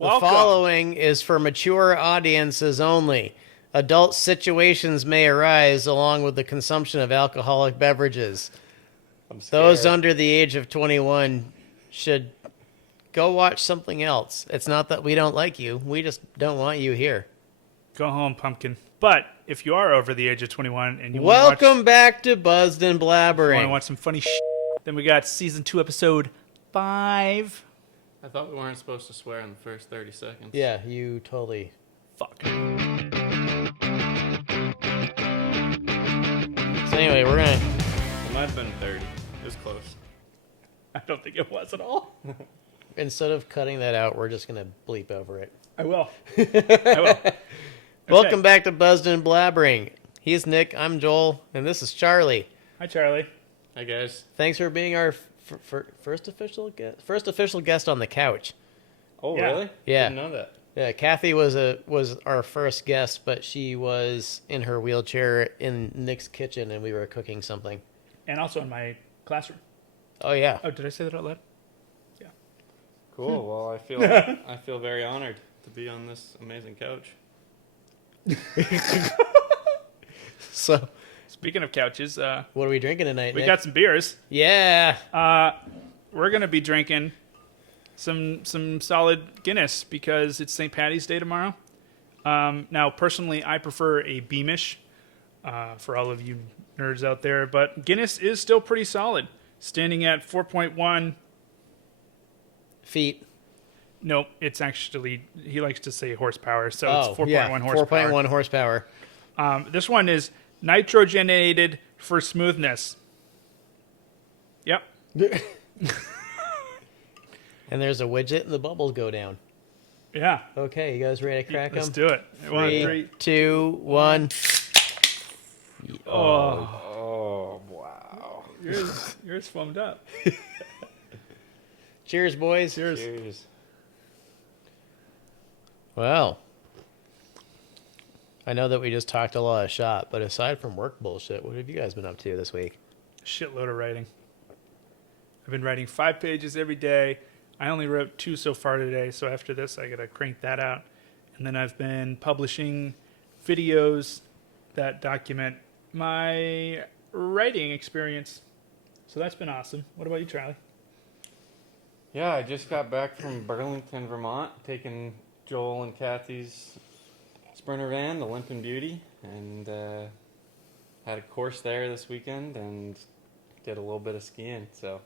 The following is for mature audiences only. Adult situations may arise along with the consumption of alcoholic beverages. Those under the age of 21 should go watch something else. It's not that we don't like you. We just don't want you here. Go home, pumpkin. But if you are over the age of 21 and you Welcome back to Buzzed and Blabbering. want to watch some funny shit, then we got season 2, episode 5. I thought we weren't supposed to swear in the first 30 seconds. Yeah, you totally... Fuck. So anyway, we're gonna... It might have been 30. It was close. I don't think it was at all. Instead of cutting that out, we're just gonna bleep over it. I will. I will. Okay. Welcome back to Buzzed and Blabbering. He's Nick, I'm Joel, and this is Charlie. Hi, Charlie. Hi, guys. Thanks for being our first official guest on the couch. Oh, Yeah. really? Yeah. Didn't know that. Yeah, Kathy was our first guest, but she was in her wheelchair in Nick's kitchen, and we were cooking something. And also in my classroom. Oh yeah. Oh, did I say that out loud? Yeah. Cool. Well, I feel very honored to be on this amazing couch. So, Speaking of couches, what are we drinking tonight, we Nick? got some beers. Yeah. We're going to be drinking some solid Guinness because it's St. Paddy's Day tomorrow. Now, personally, I prefer a Beamish for all of you nerds out there, but Guinness is still pretty solid, standing at 4.1. Feet. Nope, it's actually, he likes to say horsepower, so Oh, it's 4.1 yeah, horsepower. 4.1 horsepower. This one is nitrogenated for smoothness. Yep. And there's a widget, and the bubbles go down. Yeah. Okay, you guys ready to crack Let's them? do it. 3, 2, 1. Oh, wow. Yours foamed up. Cheers, boys. Cheers. Well, I know that we just talked a lot of shop, but aside from work bullshit, what have you guys been up to this week? Shitload of writing. I've been writing 5 pages every day. I only wrote 2 so far today, so after this I gotta crank that out. And then I've been publishing videos that document my writing experience. So that's been awesome. What about you, Charlie? Yeah, I just got back from Burlington, Vermont, taking Joel and Kathy's Sprinter van, the Limpin' Beauty, and had a course there this weekend and did a little bit of skiing. So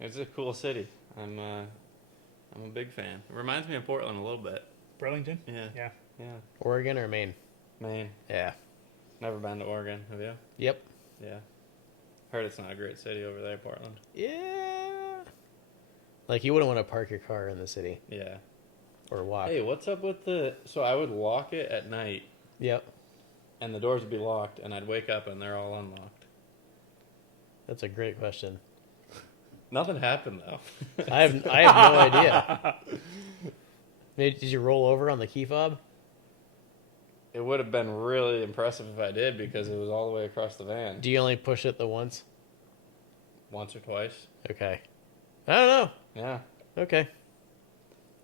it's a cool city. I'm a big fan. It reminds me of Portland a little bit. Burlington? Yeah. Yeah. Oregon or Maine? Maine. Yeah. Never been to Oregon, have you? Yep. Yeah. Heard it's not a great city over there, Portland. Yeah. Like, you wouldn't want to park your car in the city Yeah. or walk. Hey, what's up with so I would lock it at night Yep. and the doors would be locked and I'd wake up and they're all unlocked. That's a great question. Nothing happened though. I have no idea. Did you roll over on the key fob? It would have been really impressive if I did because it was all the way across the van. Do you only push it the once? Once or twice. Okay. I don't know. Yeah. Okay.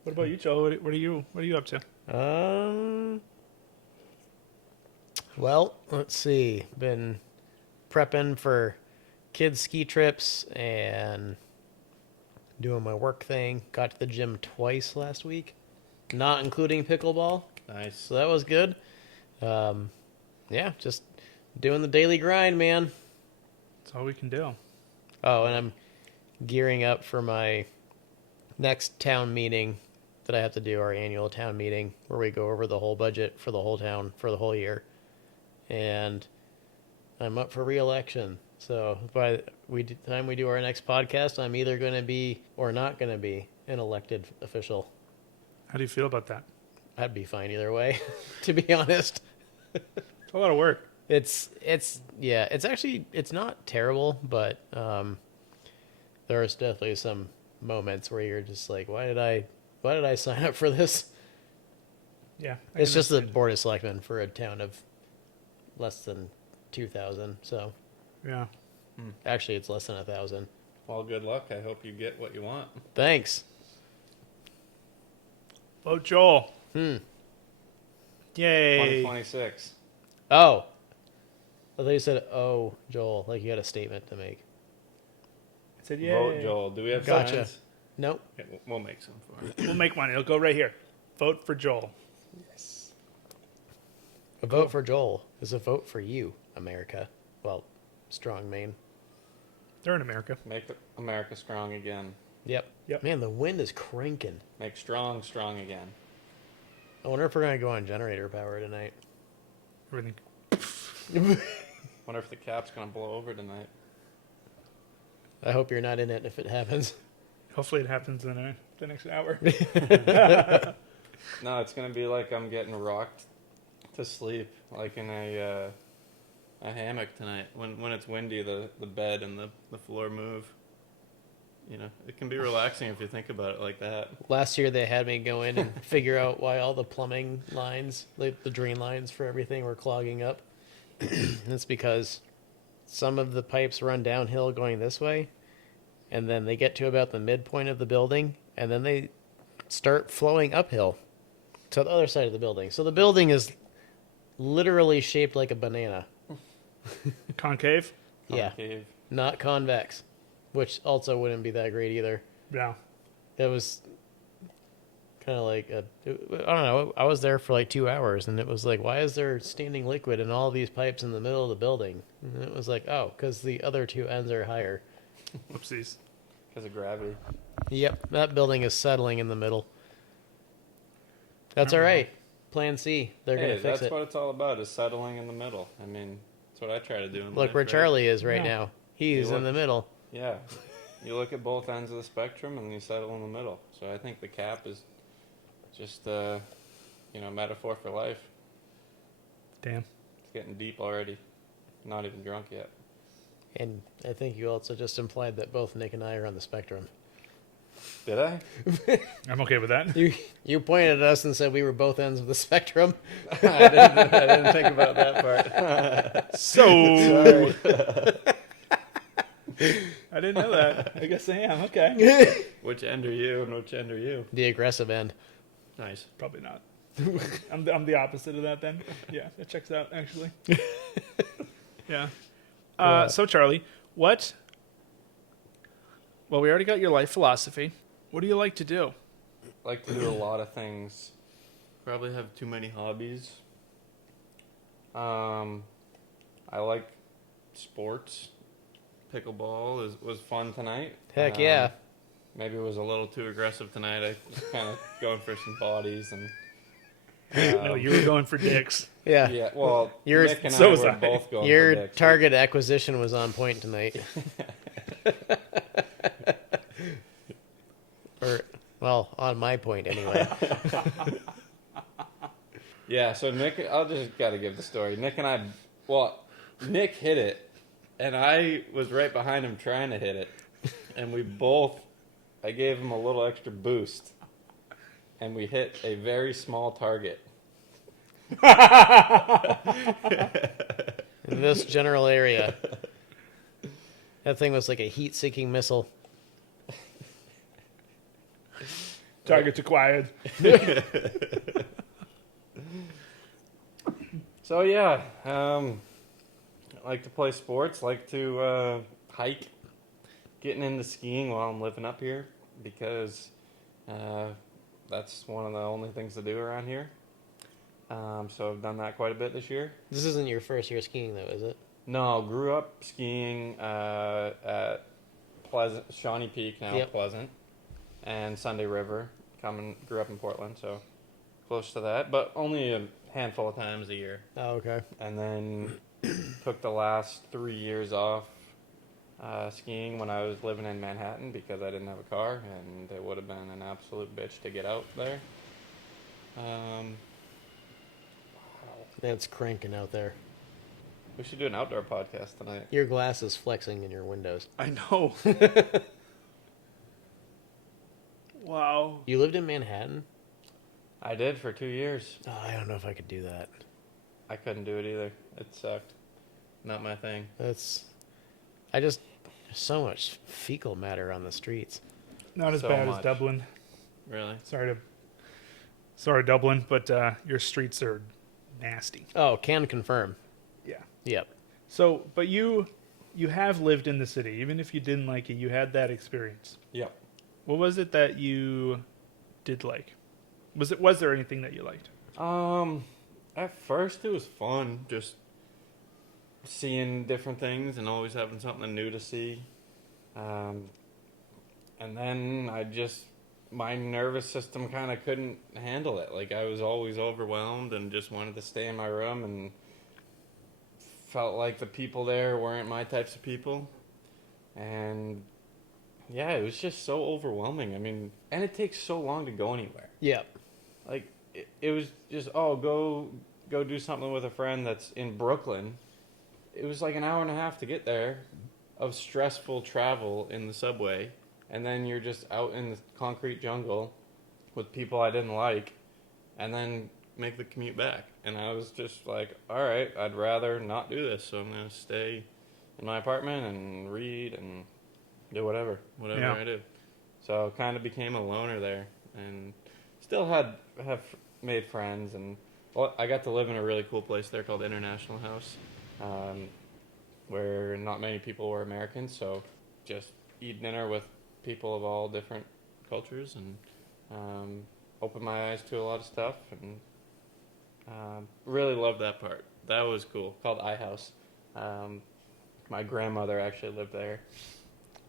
What about you, Joel? What are you up to? Well, let's see. Been prepping for kids' ski trips and doing my work thing. Got to the gym twice last week, not including pickleball. Nice. So that was good. Yeah, just doing the daily grind, man. That's all we can do. Oh, and I'm gearing up for my next town meeting that I have to do, our annual town meeting, where we go over the whole budget for the whole town for the whole year. And I'm up for re-election. So by the time we do our next podcast, I'm either going to be or not going to be an elected official. How do you feel about that? I'd be fine either way, to be honest. It's a lot of work. It's actually not terrible, but there's definitely some moments where you're just like, why did I sign up for this? Yeah. It's just the board of selectmen for a town of less than 2,000. So Yeah. actually, it's less than 1,000. Well, good luck. I hope you get what you want. Thanks. Vote Joel. Hmm. Yay. 2026. Oh. I thought you said, oh, Joel, like you had a statement to make. I said yay. Vote Joel. Do we have Gotcha. signs? Nope. Okay, we'll make some for it. We'll make one. It'll go right here. Vote for Joel. Yes. A vote for Joel is a vote for you, America. Well, strong Maine. They're in America. Make America strong again. Yep. Yep. Man, the wind is cranking. Make strong again. I wonder if we're going to go on generator power tonight. Everything. Wonder if the cap's gonna blow over tonight. I hope you're not in it if it happens. Hopefully it happens in the next hour. No, it's gonna be like I'm getting rocked to sleep, like in a hammock tonight. When it's windy, the bed and the floor move. You know, it can be relaxing if you think about it like that. Last year they had me go in and figure out why all the plumbing lines, like the drain lines for everything, were clogging up. It's because some of the pipes run downhill going this way, and then they get to about the midpoint of the building, and then they start flowing uphill to the other side of the building. So the building is literally shaped like a banana. Concave? Yeah, Concave. not convex, which also wouldn't be that great either. Yeah. It was kind of like I don't know. I was there for like 2 hours, and it was like, why is there standing liquid in all these pipes in the middle of the building? And it was like, oh, because the other two ends are higher. Whoopsies. Because of gravity. Yep, that building is settling in the middle. That's I all don't know. right. Plan C. They're Hey, gonna fix that's it. what it's all about, is settling in the middle. I mean, that's what I try to do in Look life, where right? Charlie is right Yeah. now. He's You in the middle. Yeah. You look at both ends of the spectrum and you settle in the middle. So I think the cap is just metaphor for life. Damn. It's getting deep already. Not even drunk yet. And I think you also just implied that both Nick and I are on the spectrum. Did I? I'm okay with that. You pointed at us and said we were both ends of the spectrum. I didn't think about that part. So. I didn't know that. I guess I am. Okay. Which end are you and which end are you? The aggressive end. Nice. Probably not. I'm the opposite of that then. Yeah, that checks out actually. Yeah. So Charlie, what? Well, we already got your life philosophy. What do you like to do? Like to do a lot of things. Probably have too many hobbies. I like sports. Pickleball was fun tonight. Heck yeah. Maybe it was a little too aggressive tonight. I was kind of going for some bodies and. No, you were going for dicks. Yeah. Yeah, well, Your- Nick and so I was were I. both going for Your dicks. target acquisition was on point tonight. Or, well, on my point anyway. Yeah, so Nick, I'll just got to give the story. Nick hit it, and I was right behind him trying to hit it. And I gave him a little extra boost. And we hit a very small target. In this general area. That thing was like a heat-seeking missile. Targets acquired. So yeah, I like to play sports, like to hike, getting into skiing while I'm living up here because that's one of the only things to do around here. So I've done that quite a bit this year. This isn't your first year skiing, though, is it? No, grew up skiing at Pleasant, Shawnee Peak, now Yep. Pleasant, and Sunday River. Grew up in Portland, so close to that, but only a handful of times a year. Oh, okay. And then took the last 3 years off skiing when I was living in Manhattan because I didn't have a car, and it would have been an absolute bitch to get out there. It's cranking out there. We should do an outdoor podcast tonight. Your glass is flexing in your windows. I know. Wow. You lived in Manhattan? I did for 2 years. Oh, I don't know if I could do that. I couldn't do it either. It sucked. Not my thing. There's so much fecal matter on the streets. Not as So bad much. as Dublin. Really? Sorry to Sorry, Dublin, but your streets are nasty. Oh, can confirm. Yeah. Yep. So, but you have lived in the city, even if you didn't like it. You had that experience. Yep. What was it that you did like? Was there anything that you liked? At first it was fun, just seeing different things and always having something new to see. And then my nervous system kind of couldn't handle it. Like, I was always overwhelmed and just wanted to stay in my room, and felt like the people there weren't my types of people. And yeah, it was just so overwhelming. I mean, and it takes so long to go anywhere. Yep. Like, it was just, go do something with a friend that's in Brooklyn. It was like an hour and a half to get there of stressful travel in the subway. And then you're just out in the concrete jungle with people I didn't like, and then make the commute back. And I was just like, all right, I'd rather not do this, so I'm going to stay in my apartment and read and do whatever Yeah. I do. So kind of became a loner there, and still have made friends. And I got to live in a really cool place there called International House, where not many people were Americans, so just eat dinner with people of all different cultures, and opened my eyes to a lot of stuff, and really loved that part. That was cool. Called iHouse. My grandmother actually lived there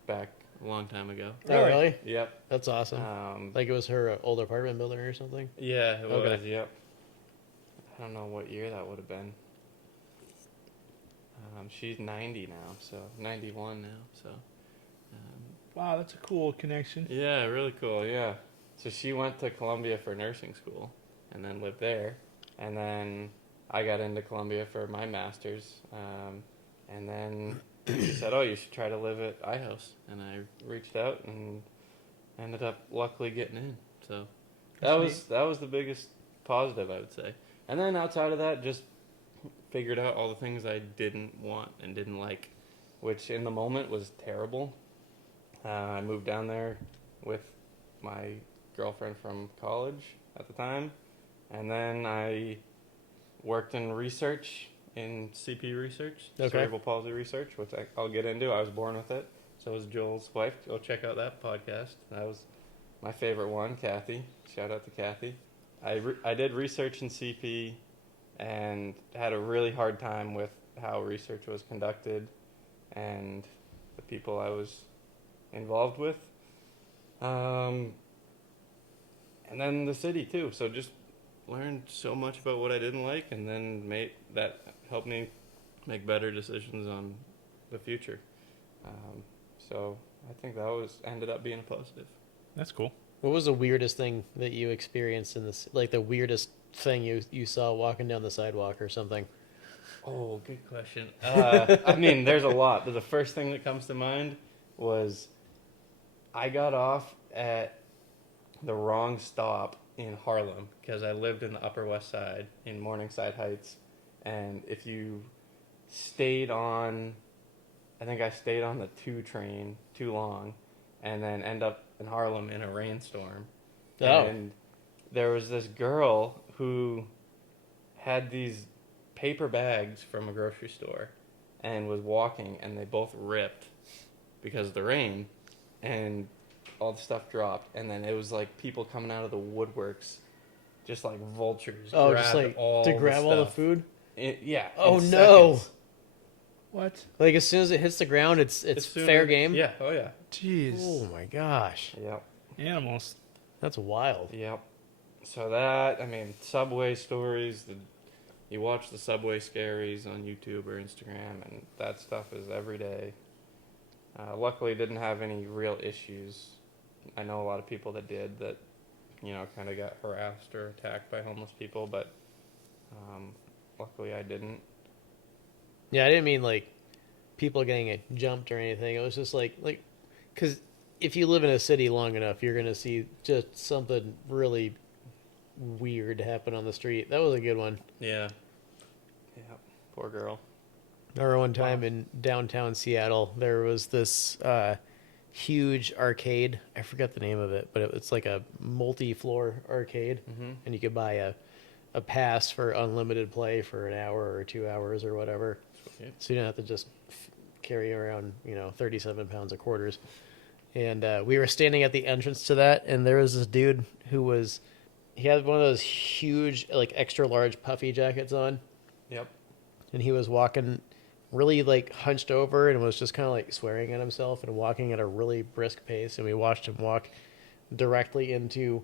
back a long time ago. Oh, really? Yep. That's awesome. Like it was her old apartment building or something? Yeah, it Okay. was. Yep. I don't know what year that would have been. She's 90 now, so 91 now. So. Wow, that's a cool connection. Yeah, really cool. Yeah. So she went to Columbia for nursing school, and then lived there, and then I got into Columbia for my master's, and then she said, "Oh, you should try to live at iHouse," and I reached out and ended up luckily getting in. So that was the biggest positive, I would say. And then outside of that, just figured out all the things I didn't want and didn't like, which in the moment was terrible. I moved down there with my girlfriend from college at the time, and then I worked in research, in CP research, Okay. cerebral palsy research, which I'll get into. I was born with it. So was Joel's wife. Go check out that podcast. That was my favorite one, Kathy. Shout out to Kathy. I did research in CP and had a really hard time with how research was conducted and the people I was involved with, and then the city too. So just learned so much about what I didn't like, and then that helped me make better decisions on the future. So I think that ended up being a positive. That's cool. What was the weirdest thing that you experienced in this? Like the weirdest thing you saw walking down the sidewalk or something? Oh, good question. I mean, there's a lot, but the first thing that comes to mind was I got off at the wrong stop in Harlem because I lived in the Upper West Side in Morningside Heights, and if you stayed on, I think I stayed on the 2 train too long, and then end up in Harlem in a rainstorm. Oh. And there was this girl who had these paper bags from a grocery store and was walking, and they both ripped because of the rain, and all the stuff dropped, and then it was like people coming out of the woodworks just like vultures. Oh, just grabbed like all to grab all the stuff. food? Yeah. Oh, in no. seconds. What? Like as soon as it hits the ground, it's Sooner- fair game? Yeah. Oh yeah. Jeez. Oh my gosh. Yep. Animals. That's wild. Yep. So that, I mean, subway stories. You watch the subway scaries on YouTube or Instagram, and that stuff is every day. Luckily, didn't have any real issues. I know a lot of people that did that, kind of got harassed or attacked by homeless people, but luckily I didn't. Yeah, I didn't mean like people getting jumped or anything. It was just like, because if you live in a city long enough, you're going to see just something really weird happen on the street. That was a good one. Yeah. Yeah. Poor girl. Or one time in downtown Seattle, there was this huge arcade. I forgot the name of it, but it's like a multi-floor arcade, and you could buy a pass for unlimited play for an hour or 2 hours or whatever. Okay. So you don't have to just carry around, 37 pounds of quarters. And we were standing at the entrance to that, and there was this dude he had one of those huge, like extra large puffy jackets on, Yep. and he was walking really like hunched over and was just kind of like swearing at himself and walking at a really brisk pace. And we watched him walk directly into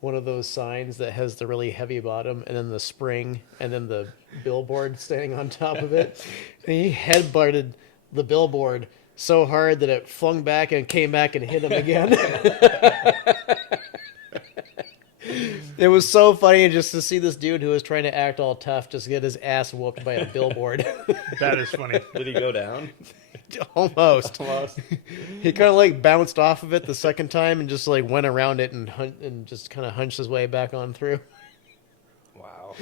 one of those signs that has the really heavy bottom and then the spring and then the billboard standing on top of it. And he headbutted the billboard so hard that it flung back and came back and hit him again. It was so funny just to see this dude who was trying to act all tough just get his ass whooped by a billboard. That is funny. Did he go down? Almost. Almost. He kind of like bounced off of it the second time and just like went around it and just kind of hunched his way back on through. Wow.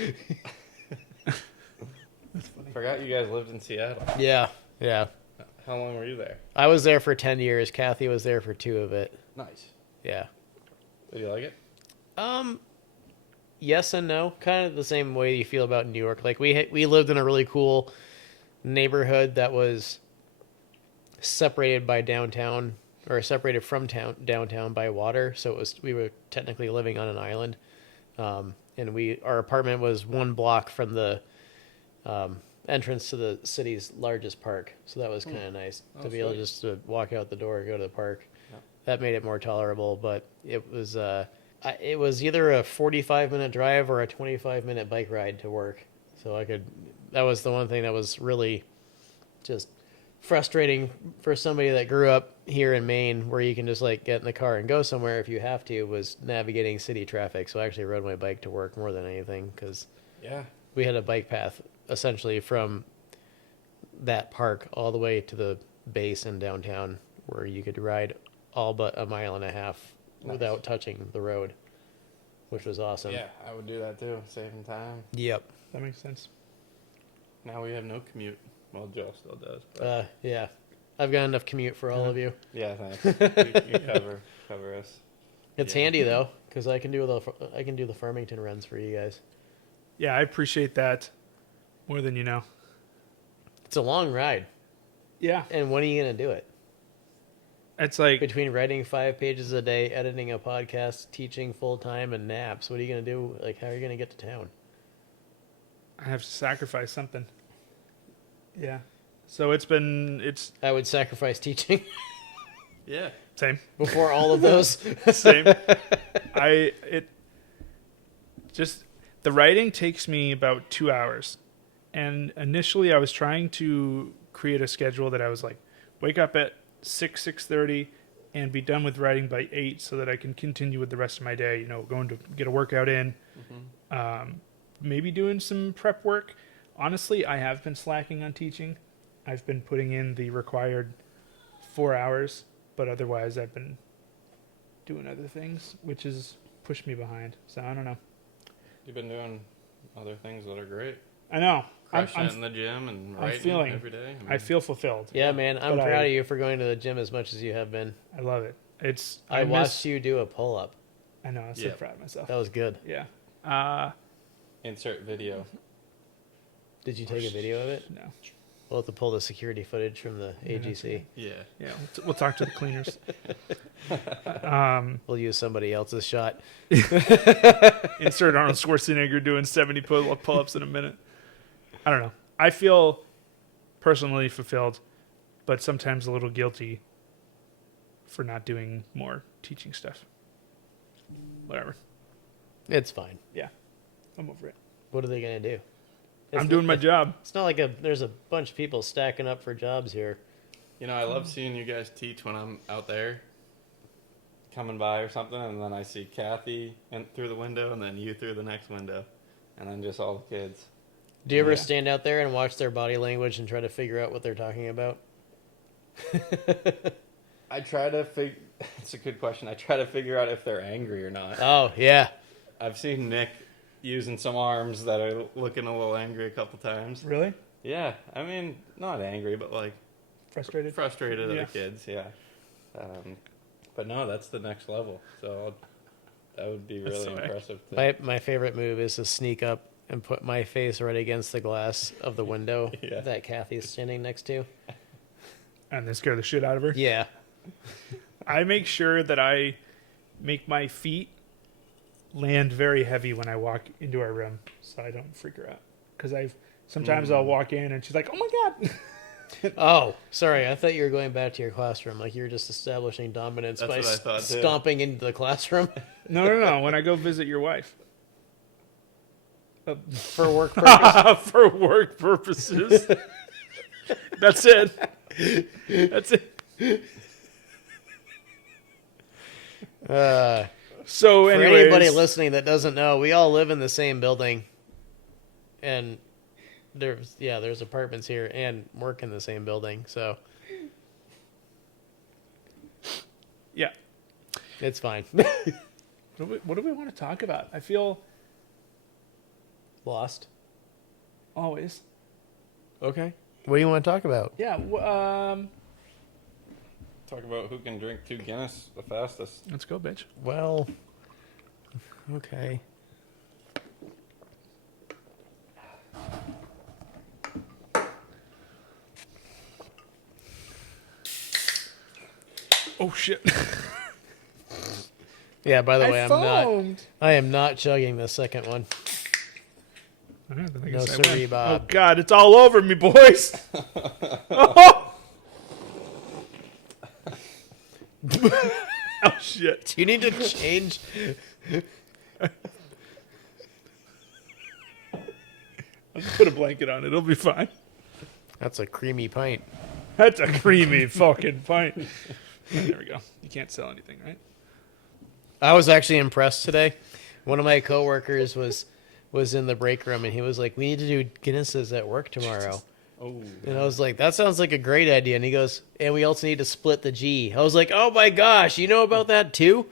Forgot you guys lived in Seattle. Yeah. How long were you there? I was there for 10 years. Kathy was there for 2 of it. Nice. Yeah. Did you like it? Yes and no. Kind of the same way you feel about New York. Like we lived in a really cool neighborhood that was separated by downtown or separated from downtown by water. So we were technically living on an island. And our apartment was 1 block from the entrance to the city's largest park. So that was kind of nice to be able just to walk out the door and go to the park. Yeah. That made it more tolerable, but it was either a 45-minute drive or a 25-minute bike ride to work. So that was the one thing that was really just frustrating for somebody that grew up here in Maine, where you can just like get in the car and go somewhere if you have to, was navigating city traffic. So I actually rode my bike to work more than anything because we had a bike path essentially from that park all the way to the base in downtown where you could ride all but a mile and a half without touching the road, which was awesome. Yeah, I would do that too, saving time. Yep. That makes sense. Now we have no commute. Well, Joe still does. But Yeah. I've got enough commute for all of you. yeah, thanks. you cover us. It's handy though, because I can do the Farmington runs for you guys. Yeah, I appreciate that more than you know. It's a long ride. Yeah. And when are you gonna do it? It's like Between writing 5 pages a day, editing a podcast, teaching full time, and naps, what are you gonna do? Like, how are you gonna get to town? I have to sacrifice something. Yeah. So I would sacrifice teaching Yeah. same. before all of those. Same. The writing takes me about 2 hours. And initially I was trying to create a schedule that I was like, wake up at 6:30 and be done with writing by 8 so that I can continue with the rest of my day, going to get a workout in, maybe doing some prep work. Honestly, I have been slacking on teaching. I've been putting in the required 4 hours, but otherwise I've been doing other things, which has pushed me behind. So I don't know. You've been doing other things that are great. I know. Crushing it in the gym and writing every day. I feel fulfilled. Yeah, man, I'm proud of you for going to the gym as much as you have been. I love it. I watched you do a pull-up. I know. I'm so proud of myself. That was good. Yeah. Insert video. Did you take a video of it? No. We'll have to pull the security footage from the AGC. Yeah. Yeah. We'll talk to the cleaners. We'll use somebody else's shot. Insert Arnold Schwarzenegger doing 70 pull-ups in a minute. I don't know. I feel personally fulfilled, but sometimes a little guilty for not doing more teaching stuff. Whatever. It's fine. Yeah. I'm over it. What are they going to do? I'm doing my job. It's not like there's a bunch of people stacking up for jobs here. I love seeing you guys teach when I'm out there coming by or something, and then I see Kathy through the window and then you through the next window, and then just all the kids. Do you ever stand out there and watch their body language and try to figure out what they're talking about? I try to it's a good question. I try to figure out if they're angry or not. Oh, yeah. I've seen Nick using some arms that are looking a little angry a couple times. Really? Yeah. I mean, not angry, but like Frustrated? frustrated at the kids, yeah. But no, that's the next level. So that would be That's really so impressive. My favorite move is to sneak up and put my face right against the glass of the window Yeah. that Kathy's standing next to. And then scare the shit out of her. Yeah. I make sure that I make my feet land very heavy when I walk into our room, so I don't freak her out. Because sometimes I'll walk in and she's like, "Oh my god." Oh, sorry. I thought you were going back to your classroom. Like you were just establishing dominance That's by what I thought, too. stomping into the classroom No. When I go visit your wife. for work purposes. For work purposes. That's it. That's it. So, For anyways, anybody listening that doesn't know, we all live in the same building, and there's apartments here and work in the same building, so yeah. it's fine. What do we want to talk about? I feel Lost. always. Okay. What do you want to talk about? Yeah. Talk about who can drink 2 Guinness the fastest. Let's go, bitch. Well, okay. Oh shit. Yeah. By the way, foamed. I am not chugging the second one. All right, then I No guess I siree, win. Bob. Oh god, it's all over me, boys. Oh! Oh shit. You need to change. I'll just put a blanket on it. It'll be fine. That's a creamy pint. That's a creamy fucking pint. There we go. You can't sell anything, right? I was actually impressed today. One of my coworkers was in the break room and he was like, "We need to do Guinnesses at work tomorrow." Oh. And I was like, "That sounds like a great idea." And he goes, "And we also need to split the G." I was like, "Oh my gosh, you know about that too?"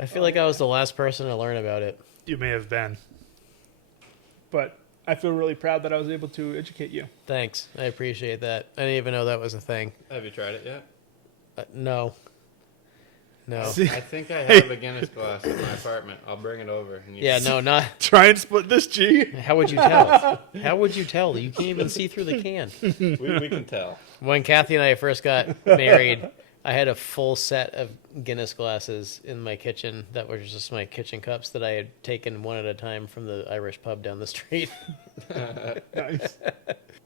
I feel like I was the last person to learn about it. You may have been. But I feel really proud that I was able to educate you. Thanks. I appreciate that. I didn't even know that was a thing. Have you tried it yet? No. No. See? I think I have a Guinness glass in my apartment. I'll bring it over. And you Yeah, no, not. Try and split this G. How would you tell? How would you tell? You can't even see through the can. we can tell. When Kathy and I first got married, I had a full set of Guinness glasses in my kitchen that were just my kitchen cups that I had taken one at a time from the Irish pub down the street. Nice.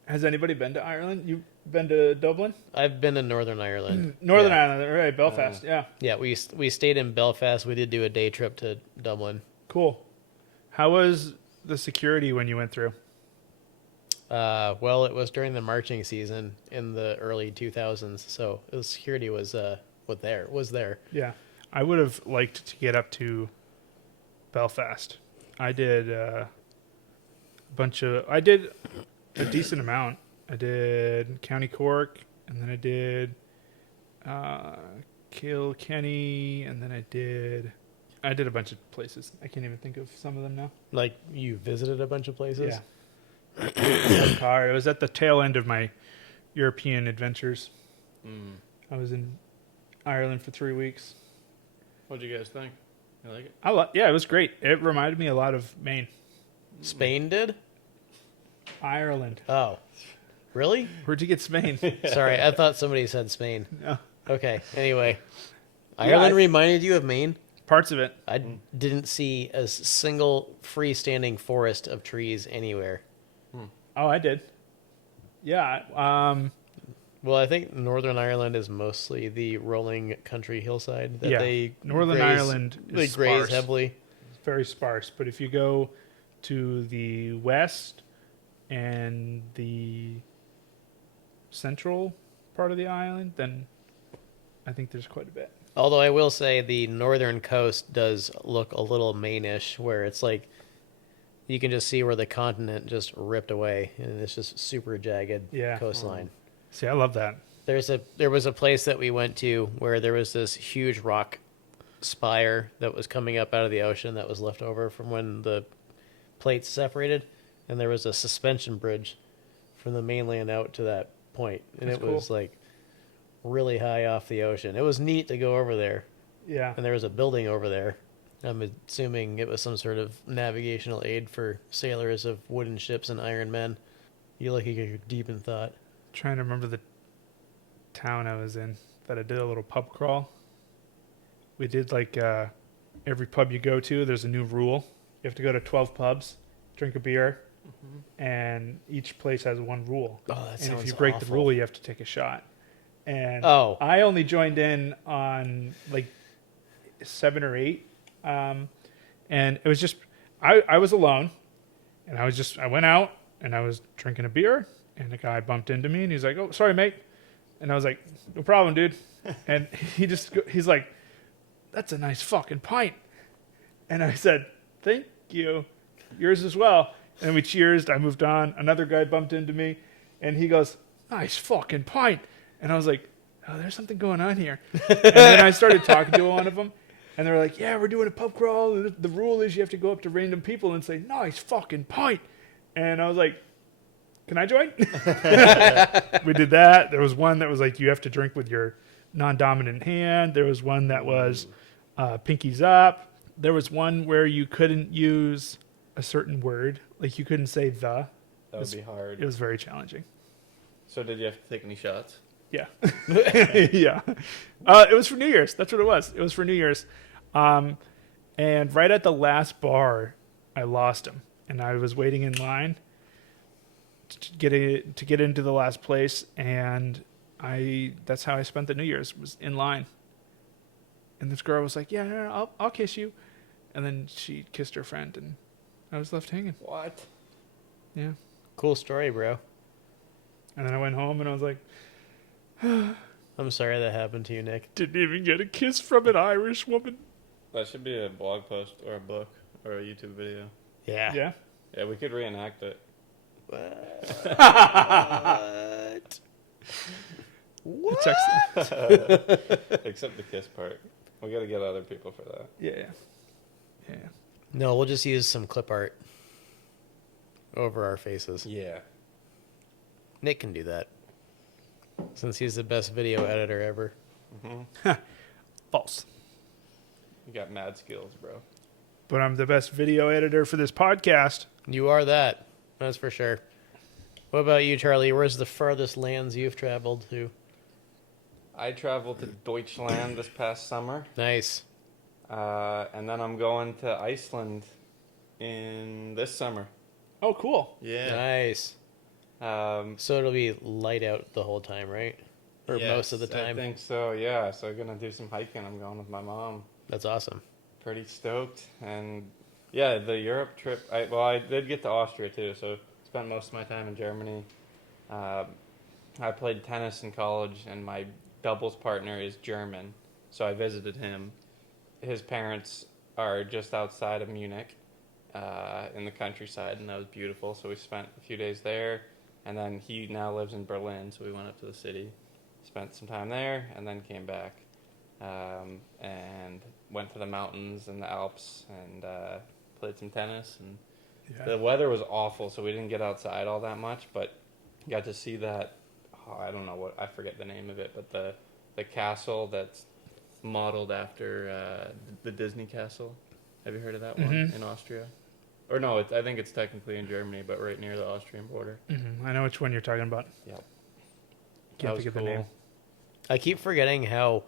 Has anybody been to Ireland? You've been to Dublin? I've been to Northern Ireland. Northern Yeah. Ireland, right? Belfast, yeah. Yeah, we stayed in Belfast. We did do a day trip to Dublin. Cool. How was the security when you went through? Well, it was during the marching season in the early 2000s, so the security was there. Yeah. I would have liked to get up to Belfast. I did I did a decent amount. I did County Cork, and then I did Kilkenny, and then I did a bunch of places. I can't even think of some of them now. Like you visited a bunch of places. Yeah. It was at the tail end of my European adventures. I was in Ireland for 3 weeks. What'd you guys think? You like it? Yeah, it was great. It reminded me a lot of Maine. Spain did? Ireland. Oh, really? Where'd you get Spain? Sorry, I thought somebody said Spain. No. Okay. Anyway, Yeah, Ireland reminded you of Maine. Parts of it. I didn't see a single freestanding forest of trees anywhere. Oh, I did. Yeah. Well, I think Northern Ireland is mostly the rolling country hillside that Yeah. they Northern graze, Ireland they is graze sparse. heavily. It's very sparse. But if you go to the west and the central part of the island, then I think there's quite a bit. Although I will say the northern coast does look a little Maine-ish, where it's like you can just see where the continent just ripped away, and it's just super jagged coastline. See, I love that. There was a place that we went to where there was this huge rock spire that was coming up out of the ocean that was left over from when the plates separated, and there was a suspension bridge from the mainland out to that point, and That's it was like really high off the ocean. It was neat to go over there, Yeah. and there was a building over there. I'm assuming it was some sort of navigational aid for sailors of wooden ships and iron men. You look like you're deep in thought. Trying to remember the town I was in that I did a little pub crawl. We did like every pub you go to, there's a new rule. You have to go to 12 pubs, drink a beer, and each place has one rule. Oh, that And sounds if you break the awful. rule, you have to take a shot. And Oh. I only joined in on like 7 or 8. And it was just, I was alone, and I went out and I was drinking a beer, and the guy bumped into me and he's like, "Oh, sorry, mate." And I was like, "No problem, dude." And he's like, "That's a nice fucking pint." And I said, "Thank you. Yours as well." And we cheersed. I moved on. Another guy bumped into me and he goes, "Nice fucking pint." And I was like, "Oh, there's something going on here." And then I started talking to one of them. And they were like, "Yeah, we're doing a pub crawl. And the rule is you have to go up to random people and say, 'Nice fucking pint.'" And I was like, "Can I join?" We did that. There was one that was like, you have to drink with your non-dominant hand. There was one that was pinkies up. There was one where you couldn't use a certain word. Like you couldn't say the. That would be hard. It was very challenging. So did you have to take any shots? Yeah. Yeah. It was for New Year's. That's what it was. It was for New Year's. And right at the last bar, I lost him. And I was waiting in line to get into the last place. And that's how I spent the New Year's, was in line. And this girl was like, "Yeah, no, I'll kiss you." And then she kissed her friend, and I was left hanging. What? Yeah. Cool story, bro. And then I went home and I was like, I'm sorry that happened to you, Nick. didn't even get a kiss from an Irish woman. That should be a blog post or a book or a YouTube video. Yeah. Yeah. Yeah, we could reenact it. What? What? It's excellent. Except the kiss part. We got to get other people for that. Yeah. Yeah. No, we'll just use some clip art over our faces. Yeah. Nick can do that, since he's the best video editor ever. False. You got mad skills, bro. But I'm the best video editor for this podcast. You are that. That's for sure. What about you, Charlie? Where's the farthest lands you've traveled to? I traveled to Deutschland this past summer. Nice. And then I'm going to Iceland in this summer. Oh, cool. Yeah. Nice. So So it'll be light out the whole time, right? Or most of the time? I think so, yeah. So I'm going to do some hiking. I'm going with my mom. That's awesome. Pretty stoked. And yeah, the Europe trip, I did get to Austria too. So spent most of my time in Germany. I played tennis in college, and my doubles partner is German. So I visited him. His parents are just outside of Munich, in the countryside, and that was beautiful. So we spent a few days there, and then he now lives in Berlin, so we went up to the city, spent some time there, and then came back, and went to the mountains and the Alps, and played some tennis. And the weather was awful, so we didn't get outside all that much, but got to see that. I don't know I forget the name of it, but the castle that's modeled after the Disney castle. Have you heard of that one in Austria? Or no, I think it's technically in Germany, but right near the Austrian border. Mm-hmm. I know which one you're talking about. Yep. Can't think of the name. I keep forgetting how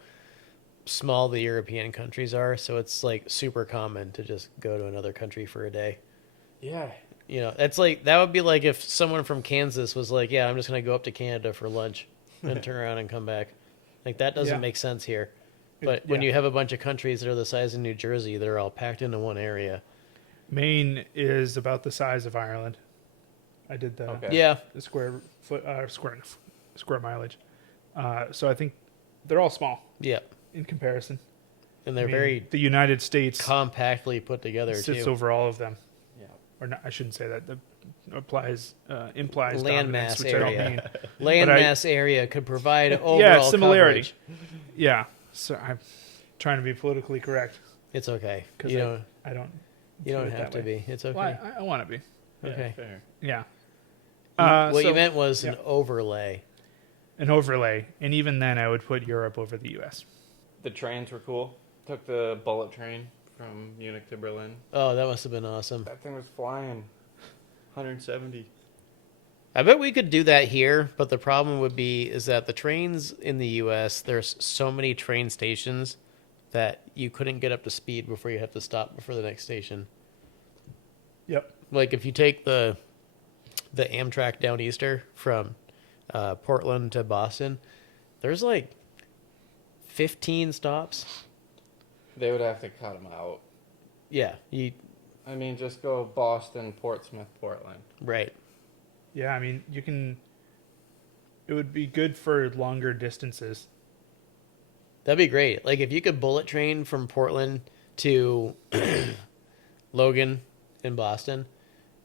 small the European countries are, so it's like super common to just go to another country for a day. Yeah. You know, it's like, that would be like if someone from Kansas was like, "Yeah, I'm just going to go up to Canada for lunch and turn around and come back." Like, that doesn't make sense here. But when you have a bunch of countries that are the size of New Jersey, they're all packed into one area. Maine is about the size of Ireland. I did the Yeah. the square mileage. So I think they're all small Yeah. in comparison. And they're I mean, very the United States compactly put together, sits too. over all of them. Yeah. Or not, I shouldn't say that. That implies Landmass dominance, which I don't area. mean. Landmass area could provide overall similarity. coverage. Yeah. So I'm trying to be politically correct It's okay. because You don't, I don't. you view don't it have that to way. be. It's okay. Well, I want to be. Yeah, Okay. fair. Yeah. What so- you meant was yeah. an overlay. an overlay, and even then, I would put Europe over the U.S. The trains were cool. Took the bullet train from Munich to Berlin. Oh, that must have been awesome. That thing was flying 170. I bet we could do that here, but the problem would be is that the trains in the U.S. there's so many train stations that you couldn't get up to speed before you have to stop before the next station. Yep. Like if you take the Amtrak down Easter from Portland to Boston, there's like 15 stops. They would have to cut them out. Yeah, I mean, just go Boston, Portsmouth, Portland. right. Yeah, I mean, you can. It would be good for longer distances. That'd be great. Like if you could bullet train from Portland to Logan in Boston,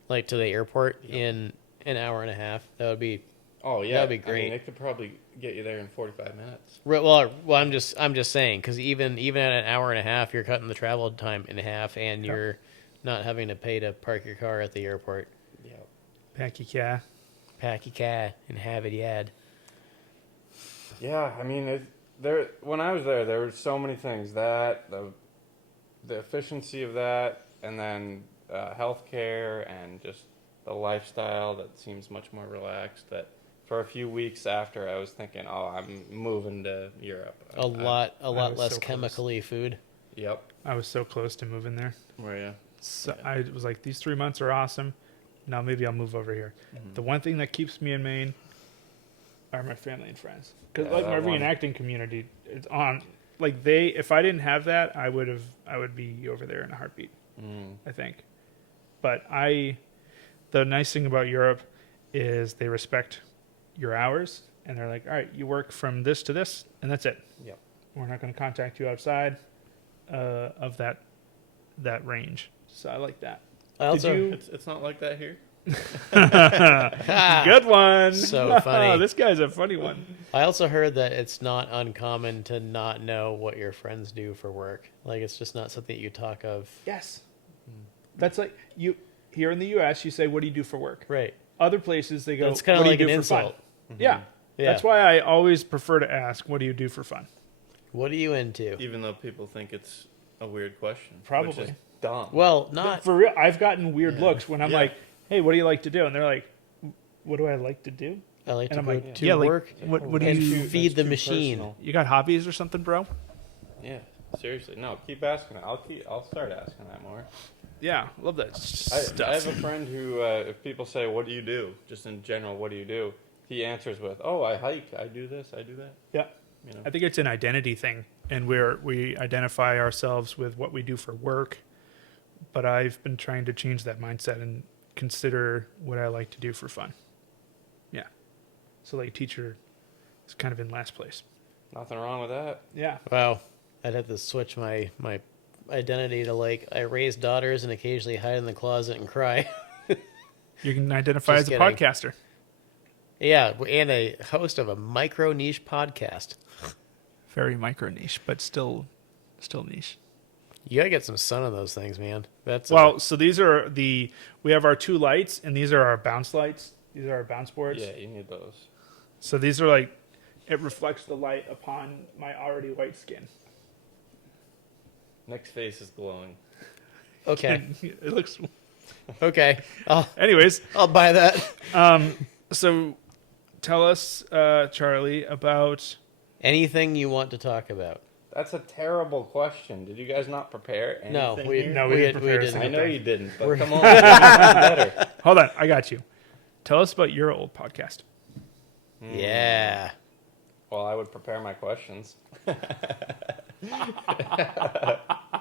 like to the airport in an hour and a half, that would be Oh yeah, that'd be great. I mean, it could probably get you there in 45 minutes. right. Well, I'm just saying because even at an hour and a half, you're cutting the travel time in half, and you're not having to pay to park your car at the airport. Yeah. Pack your car. Pack your car and have it yad. Yeah, I mean, when I was there were so many things that the efficiency of that, and then healthcare and just the lifestyle that seems much more relaxed. That for a few weeks after, I was thinking, oh, I'm moving to Europe. A lot was less so close. chemically food. Yep. I was so close to moving there. Where you? So I was like, these 3 months are awesome. Now maybe I'll move over here. Mm-hmm. The one thing that keeps me in Maine are my family and friends. Because Yeah, like my that one. reenacting community, it's on. Like if I didn't have that, I would be over there in a heartbeat. I think. But the nice thing about Europe is they respect your hours, and they're like, all right, you work from this to this, and that's it. Yep. We're not going to contact you outside of that range. So I like that. I also, Did you? It's not like that here. Good one. So funny. This guy's a funny one. I also heard that it's not uncommon to not know what your friends do for work. Like it's just not something that you talk of. Yes. That's like you here in the U.S. You say, "What do you do for work?" Right. Other places they go, It's kind "What of do like you an do for fun?" insult. Yeah. Yeah. That's why I always prefer to ask, "What do you do for fun?" What are you into? Even though people think it's a weird question. Probably. Which is dumb. Well, not For real, I've gotten weird looks when I'm Yeah. like, "Hey, what do you like to do?" And they're like, "What do I like to do?" I like And to I'm go like, to yeah, like, work what do and you feed the That's too machine. personal. You got hobbies or something, bro? Yeah. Seriously. No, keep asking. I'll start asking that more. Yeah, love that I stuff. have a friend who, if people say, "What do you do?" just in general, "What do you do?" he answers with, "Oh, I hike. I do this. I do that." Yeah. You know. I think it's an identity thing, and we identify ourselves with what we do for work. But I've been trying to change that mindset and consider what I like to do for fun. Yeah. So like teacher is kind of in last place. Nothing wrong with that. Yeah. Wow. I'd have to switch my identity to like I raise daughters and occasionally hide in the closet and cry. You can identify Just as a kidding. podcaster. Yeah, and a host of a micro niche podcast. Very micro niche, but still niche. You gotta get some sun on those things, man. That's Well, so these are we have our 2 lights, and these are our bounce lights. These are our bounce boards. Yeah, you need those. So these are like, it reflects the light upon my already white skin. Nick's face is glowing. okay. It looks. Okay, Anyways, I'll buy that. so tell us, Charlie, about. Anything you want to talk about? That's a terrible question. Did you guys not prepare anything? No, we here? No, we didn't prepare a didn't. I single know thing. you didn't, but come on, make it better. Hold on, I got you. Tell us about your old podcast. Yeah. Well, I would prepare my questions.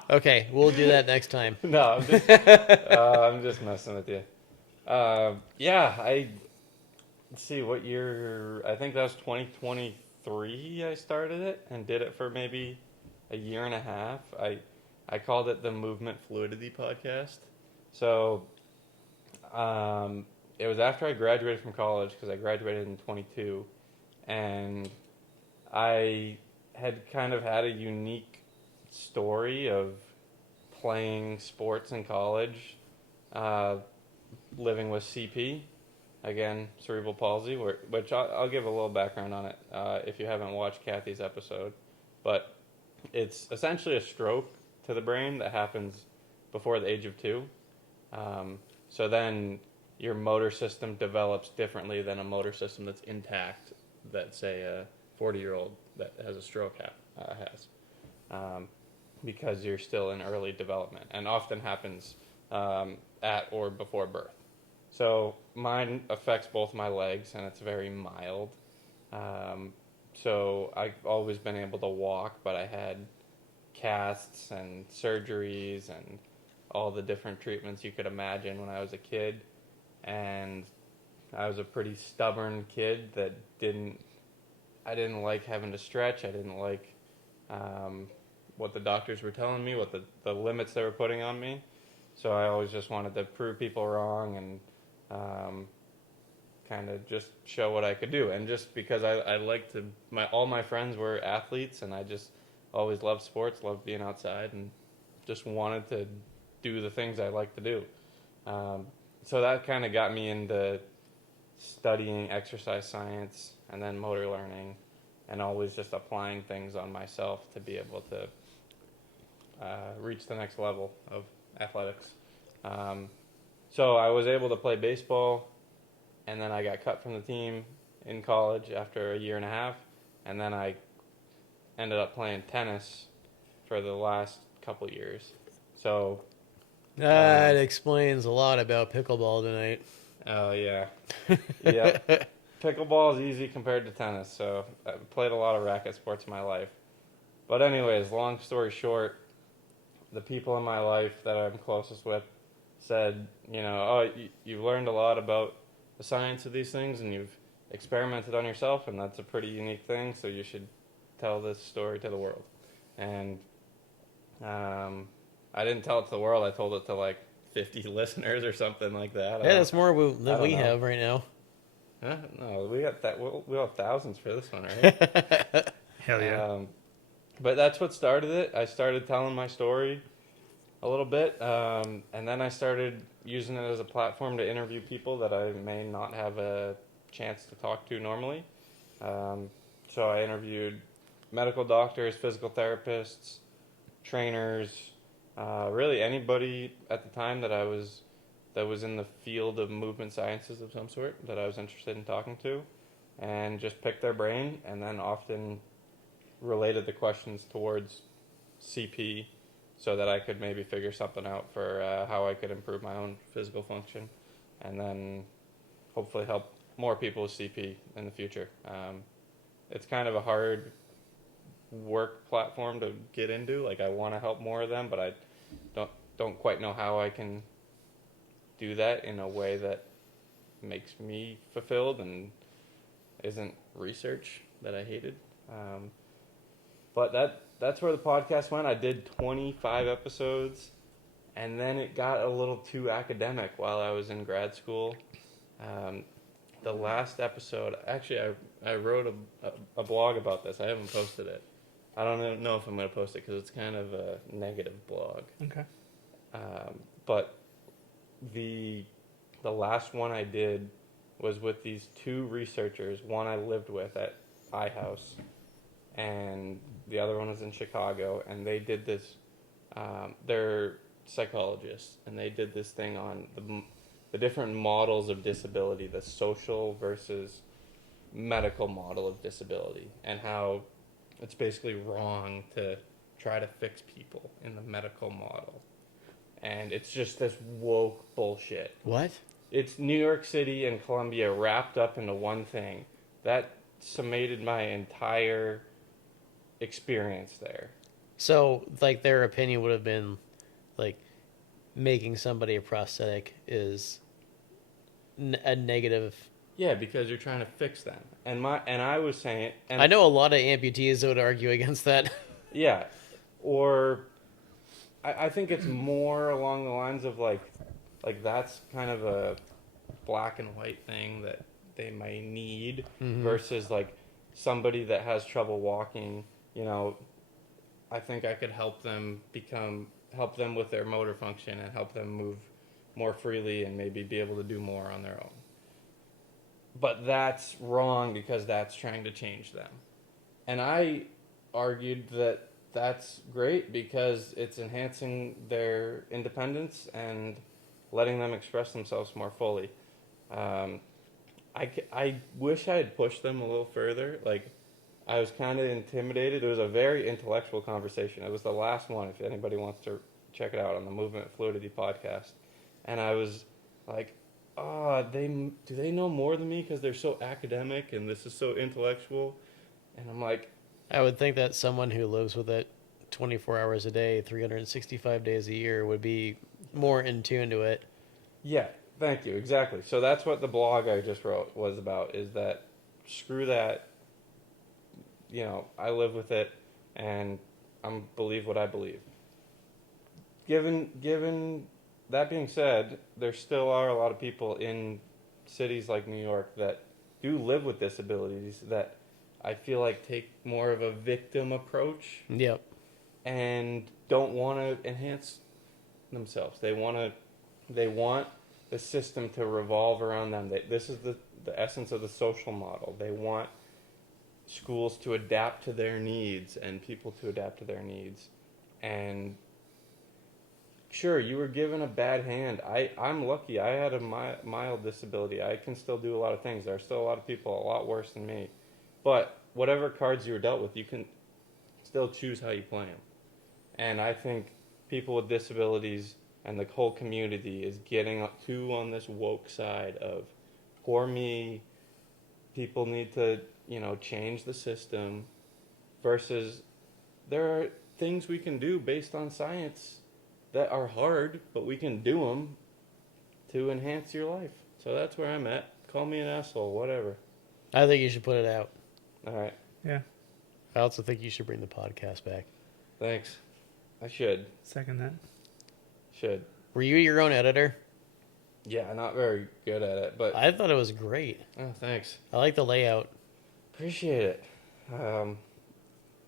Okay, we'll do that next time. No, I'm just messing with you. Yeah, let's see, what year? I think that was 2023 I started it and did it for maybe a year and a half. I called it the Movement Fluidity Podcast. So it was after I graduated from college, because I graduated in 22, and I had kind of had a unique story of playing sports in college, living with CP, again, cerebral palsy, which I'll give a little background on it if you haven't watched Kathy's episode. But it's essentially a stroke to the brain that happens before the age of 2. So then your motor system develops differently than a motor system that's intact that, say, a 40-year-old that has a stroke has. Because you're still in early development, and often happens at or before birth. So mine affects both my legs, and it's very mild. So I've always been able to walk, but I had casts and surgeries and all the different treatments you could imagine when I was a kid. And I was a pretty stubborn kid that I didn't like having to stretch. I didn't like what the doctors were telling me, what the limits they were putting on me. So I always just wanted to prove people wrong and kind of just show what I could do. And just because I liked to, all my friends were athletes, and I just always loved sports, loved being outside, and just wanted to do the things I like to do. So that kind of got me into studying exercise science and then motor learning, and always just applying things on myself to be able to reach the next level of athletics. So I was able to play baseball, and then I got cut from the team in college after a year and a half, and then I ended up playing tennis for the last couple years. So That explains a lot about pickleball tonight. oh yeah, yep. Pickleball is easy compared to tennis, so I've played a lot of racket sports in my life. But anyways, long story short, the people in my life that I'm closest with said, you've learned a lot about the science of these things, and you've experimented on yourself, and that's a pretty unique thing, so you should tell this story to the world. And I didn't tell it to the world. I told it to like 50 listeners or something like that. Yeah, that's more than we know. have right now. Huh? No, we got that. We'll have thousands for this one, right? Hell yeah. But that's what started it. I started telling my story a little bit, and then I started using it as a platform to interview people that I may not have a chance to talk to normally. So I interviewed medical doctors, physical therapists, trainers, really anybody at the time that was in the field of movement sciences of some sort that I was interested in talking to, and just picked their brain, and then often related the questions towards CP so that I could maybe figure something out for how I could improve my own physical function, and then hopefully help more people with CP in the future. It's kind of a hard work platform to get into. Like, I want to help more of them, but I don't quite know how I can do that in a way that makes me fulfilled and isn't research that I hated. But that's where the podcast went. I did 25 episodes, and then it got a little too academic while I was in grad school. The last episode, actually, I wrote a blog about this. I haven't posted it. I don't know if I'm going to post it because it's kind of a negative blog. Okay. But the last one I did was with these two researchers. One I lived with at iHouse, and the other one was in Chicago. And they did this. They're psychologists, and they did this thing on the different models of disability, the social versus medical model of disability, and how it's basically wrong to try to fix people in the medical model. And it's just this woke bullshit. What? It's New York City and Columbia wrapped up into one thing. That summated my entire experience there. So, like, their opinion would have been, like, making somebody a prosthetic is a negative. Yeah, because you're trying to fix them. And I was saying... And I know a lot of amputees that would argue against that. Yeah. Or I think it's more along the lines of, like that's kind of a black and white thing that they might need versus, like, somebody that has trouble walking, I think I could help them with their motor function and help them move more freely and maybe be able to do more on their own. but that's wrong because that's trying to change them. And I argued that that's great because it's enhancing their independence and letting them express themselves more fully. I wish I had pushed them a little further. Like, I was kind of intimidated. It was a very intellectual conversation. It was the last one, if anybody wants to check it out, on the Movement Fluidity podcast. And I was like, do they know more than me because they're so academic and this is so intellectual? And I'm like, I would think that someone who lives with it 24 hours a day, 365 days a year would be more in tune to it. yeah, thank you, exactly. So that's what the blog I just wrote was about, is that screw that, I live with it and I believe what I believe. Given that being said, there still are a lot of people in cities like New York that do live with disabilities that I feel like take more of a victim approach Yep. and don't want to enhance themselves. They want the system to revolve around them. This is the essence of the social model. They want schools to adapt to their needs and people to adapt to their needs. And sure, you were given a bad hand. I'm lucky. I had a mild disability. I can still do a lot of things. There are still a lot of people a lot worse than me. But whatever cards you were dealt with, you can still choose how you play them. And I think people with disabilities and the whole community is getting too on this woke side of, poor me, people need to, change the system, versus there are things we can do based on science that are hard, but we can do them to enhance your life. So that's where I'm at. Call me an asshole, whatever. I think you should put it out. All right. Yeah. I also think you should bring the podcast back. Thanks. I should. Second that. Should. Were you your own editor? Yeah, not very good at it, but... I thought it was great. Oh, thanks. I like the layout. Appreciate it.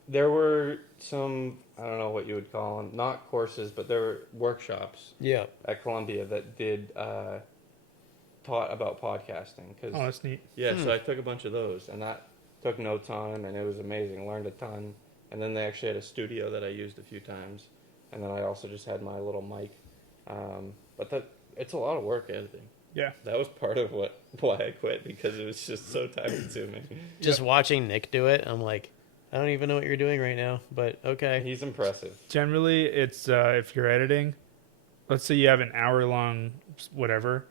There were some, I don't know what you would call them, not courses, but there were workshops Yeah. at Columbia that did taught about podcasting. Oh, that's neat. Yeah, so I took a bunch of those, and that took notes on them, and it was amazing. Learned a ton. And then they actually had a studio that I used a few times, and then I also just had my little mic. But it's a lot of work editing. Yeah. That was part of why I quit, because it was just so time consuming. Just watching Nick do it, I'm like, I don't even know what you're doing right now, but okay. He's impressive. Generally, it's if you're editing, let's say you have an hour long whatever,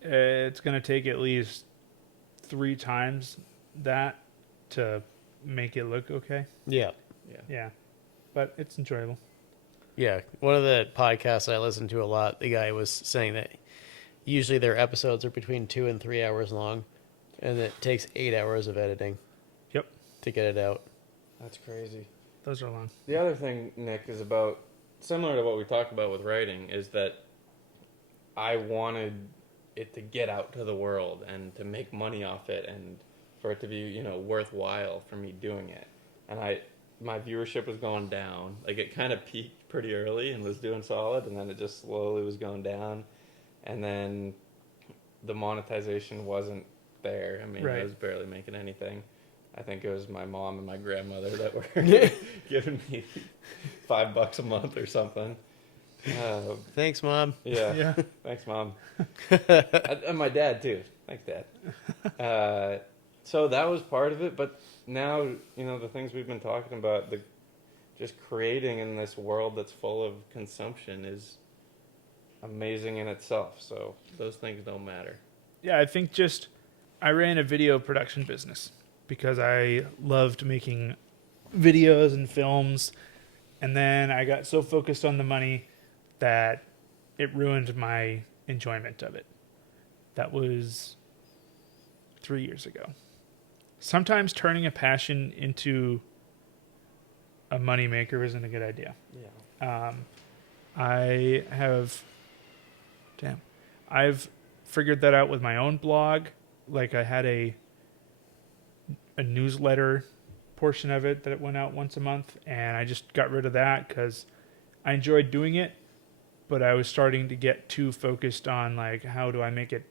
it's going to take at least 3 times that to make it look okay. Yeah. Yeah. But it's enjoyable. Yeah. One of the podcasts I listen to a lot, the guy was saying that usually their episodes are between 2 and 3 hours long, and it takes 8 hours of editing. Yep. To get it out. That's crazy. Those are long. The other thing, Nick, is about, similar to what we talked about with writing, is that I wanted it to get out to the world and to make money off it and for it to be, worthwhile for me doing it. And my viewership was going down. Like, it kind of peaked pretty early and was doing solid, and then it just slowly was going down. And then the monetization wasn't there. I mean, Right. I was barely making anything. I think it was my mom and my grandmother that were giving me $5 a month or something. Thanks, Mom. Yeah. Yeah. Thanks, Mom. And my dad, too. Thanks, Dad. So that was part of it. But now, the things we've been talking about, just creating in this world that's full of consumption is amazing in itself. So those things don't matter. Yeah, I think I ran a video production business because I loved making videos and films. And then I got so focused on the money that it ruined my enjoyment of it. That was 3 years ago. Sometimes turning a passion into a moneymaker isn't a good idea. Yeah. I've figured that out with my own blog. Like, I had a newsletter portion of it that went out once a month, and I just got rid of that because I enjoyed doing it, but I was starting to get too focused on, like, how do I make it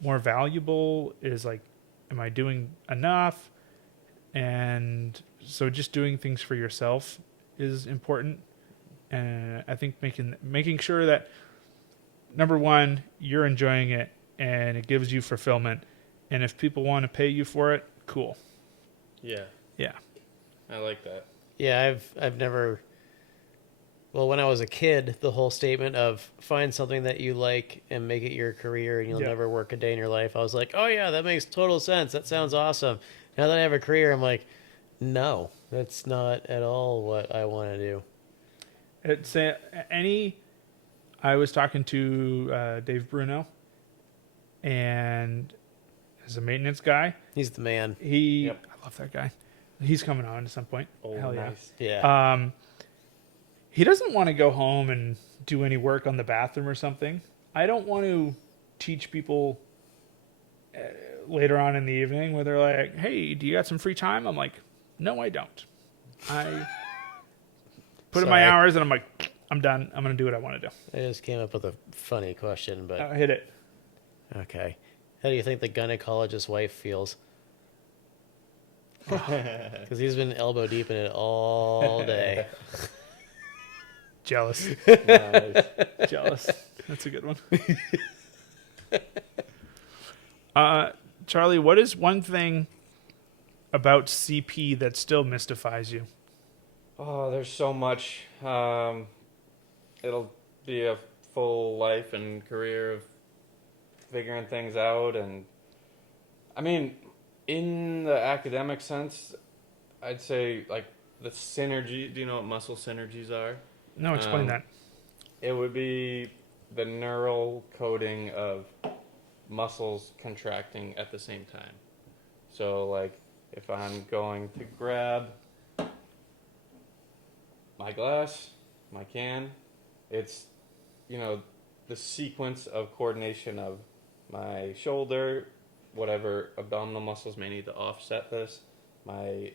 more valuable? Is like, am I doing enough? And so just doing things for yourself is important. And I think making sure that, number one, you're enjoying it and it gives you fulfillment. And if people want to pay you for it, cool. Yeah, Yeah. I like that. Yeah, I've never. Well, when I was a kid, the whole statement of find something that you like and make it your career and you'll Yeah. never work a day in your life. I was like, oh yeah, that makes total sense. That sounds awesome. Now that I have a career, I'm like, no, that's not at all what I want to do. It's I was talking to Dave Bruno, and as a maintenance guy, He's the man. I love that guy. He's coming on at some point. Oh, Hell yeah. nice. Yeah. He doesn't want to go home and do any work on the bathroom or something. I don't want to teach people later on in the evening where they're like, hey, do you got some free time? I'm like, no, I don't. I put in my Sorry. hours and I'm like, I'm done. I'm going to do what I want to do. I just came up with a funny question, but Hit it. okay. How do you think the gynecologist's wife feels? Because he's been elbow deep in it all day. Jealous. Nice. Jealous. That's a good one. Charlie, what is one thing about CP that still mystifies you? Oh, there's so much. It'll be a full life and career of figuring things out. And I mean, in the academic sense, I'd say like the synergy. Do you know what muscle synergies are? No, explain that. It would be the neural coding of muscles contracting at the same time. So, like, if I'm going to grab my glass, my can, it's, the sequence of coordination of my shoulder, whatever abdominal muscles may need to offset this, my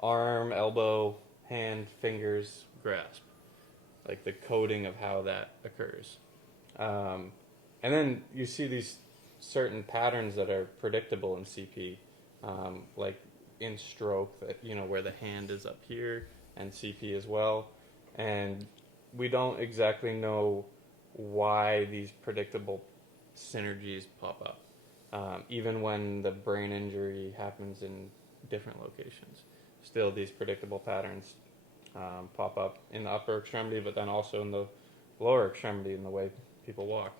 arm, elbow, hand, fingers, grasp. Like the coding of how that occurs. And then you see these certain patterns that are predictable in CP, like in stroke, that where the hand is up here, and CP as well. And we don't exactly know why these predictable synergies pop up. Even when the brain injury happens in different locations, still these predictable patterns pop up in the upper extremity, but then also in the lower extremity in the way people walk.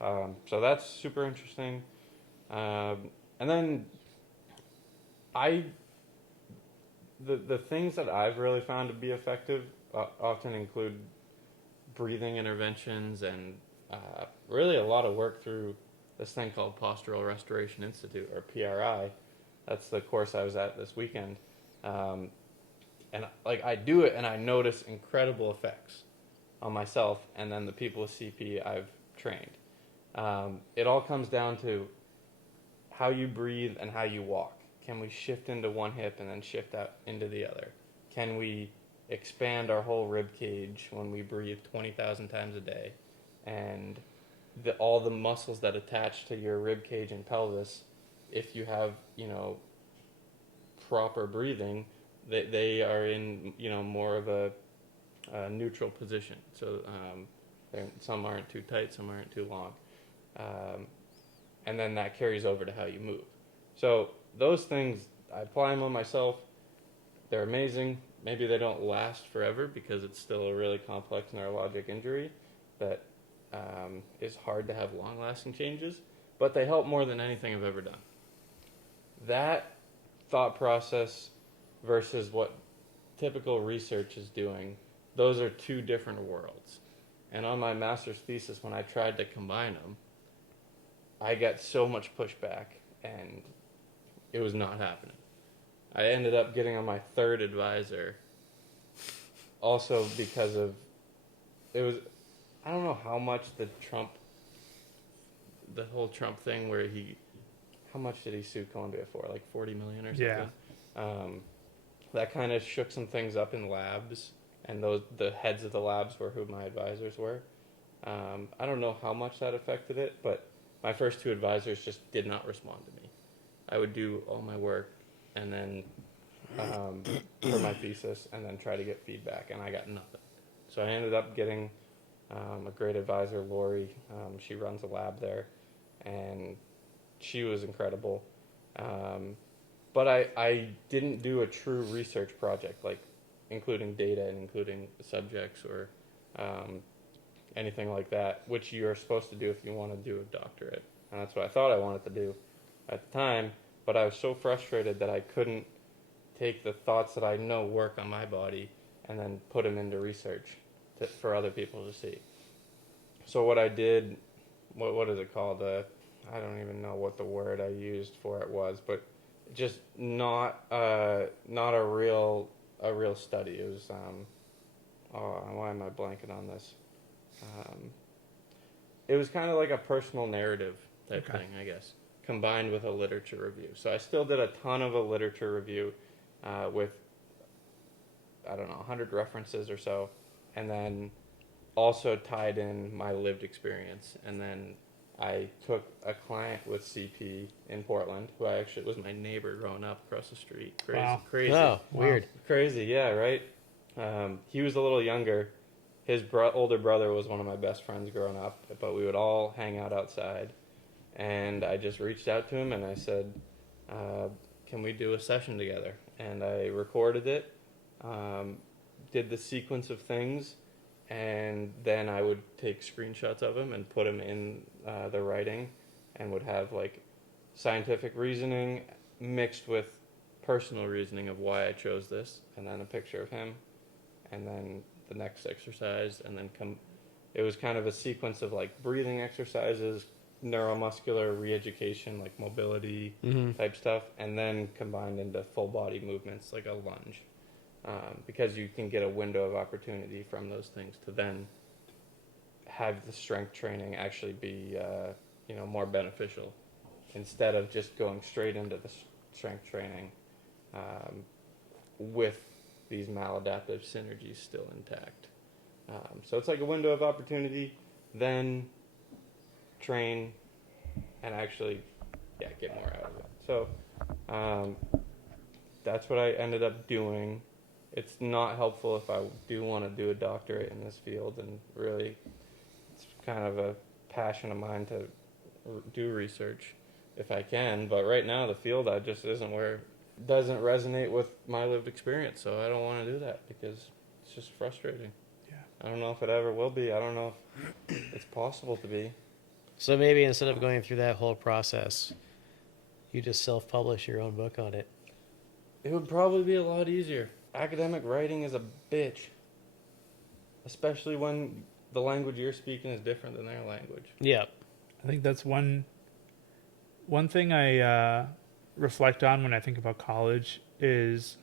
So that's super interesting. And then the things that I've really found to be effective often include breathing interventions and really a lot of work through this thing called Postural Restoration Institute, or PRI. That's the course I was at this weekend. And like I do it and I notice incredible effects on myself and then the people with CP I've trained. It all comes down to how you breathe and how you walk. Can we shift into one hip and then shift out into the other? Can we expand our whole rib cage when we breathe 20,000 times a day? And all the muscles that attach to your rib cage and pelvis, if you have, proper breathing, they are in more of a neutral position. So some aren't too tight, some aren't too long, and then that carries over to how you move. So those things, I apply them on myself. They're amazing. Maybe they don't last forever because it's still a really complex neurologic injury that is hard to have long-lasting changes, but they help more than anything I've ever done. That thought process versus what typical research is doing, those are two different worlds. And on my master's thesis, when I tried to combine them, I got so much pushback, and it was not happening. I ended up getting on my third advisor, also because of, I don't know how much the whole Trump thing where how much did he sue Columbia for? Like 40 million or something? Yeah. That kind of shook some things up in labs, and the heads of the labs were who my advisors were. I don't know how much that affected it, but my first two advisors just did not respond to me. I would do all my work and then for my thesis and then try to get feedback, and I got nothing. So I ended up getting a great advisor, Lori. She runs a lab there, and she was incredible. But I didn't do a true research project, like including data and including subjects or anything like that, which you're supposed to do if you want to do a doctorate. And that's what I thought I wanted to do at the time, but I was so frustrated that I couldn't take the thoughts that I know work on my body and then put them into research for other people to see. So what I did, what is it called? I don't even know what the word I used for it was, but just not a real study. It was why am I blanking on this? It was kind of like a personal narrative type thing, I guess, combined with a literature review. So I still did a ton of a literature review with, I don't know, 100 references or so, and then also tied in my lived experience. And then I took a client with CP in Portland, who I actually was my neighbor growing up across the street. Crazy. Oh, weird. Crazy, yeah, right? He was a little younger. His older brother was one of my best friends growing up, but we would all hang out outside. And I just reached out to him and I said, can we do a session together? And I recorded it, did the sequence of things, and then I would take screenshots of them and put them in the writing, and would have like scientific reasoning mixed with personal reasoning of why I chose this, and then a picture of him, and then the next exercise, and then it was kind of a sequence of like breathing exercises, neuromuscular re-education, like mobility type stuff, and then combined into full body movements like a lunge, because you can get a window of opportunity from those things to then have the strength training actually be more beneficial instead of just going straight into the strength training with these maladaptive synergies still intact. So it's like a window of opportunity, then train and actually get more out of it. So that's what I ended up doing. It's not helpful if I do want to do a doctorate in this field, and really it's kind of a passion of mine to do research if I can, but right now the field just doesn't resonate with my lived experience, so I don't want to do that because it's just frustrating. Yeah. I don't know if it ever will be. I don't know if it's possible to be. So maybe instead of going through that whole process, you just self-publish your own book on it. It would probably be a lot easier. Academic writing is a bitch, especially when the language you're speaking is different than their language. Yeah. I think that's one thing I reflect on when I think about college is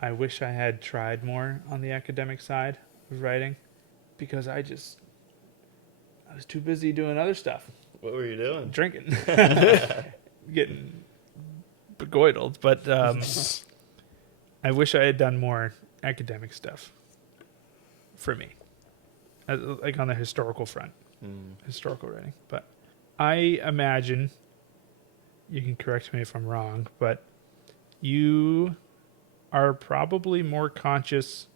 I wish I had tried more on the academic side of writing, because I was too busy doing other stuff. What were you doing? Drinking. Getting begoidled. But I wish I had done more academic stuff for me, like on the historical front, historical writing. But I imagine, you can correct me if I'm wrong, but you are probably more conscious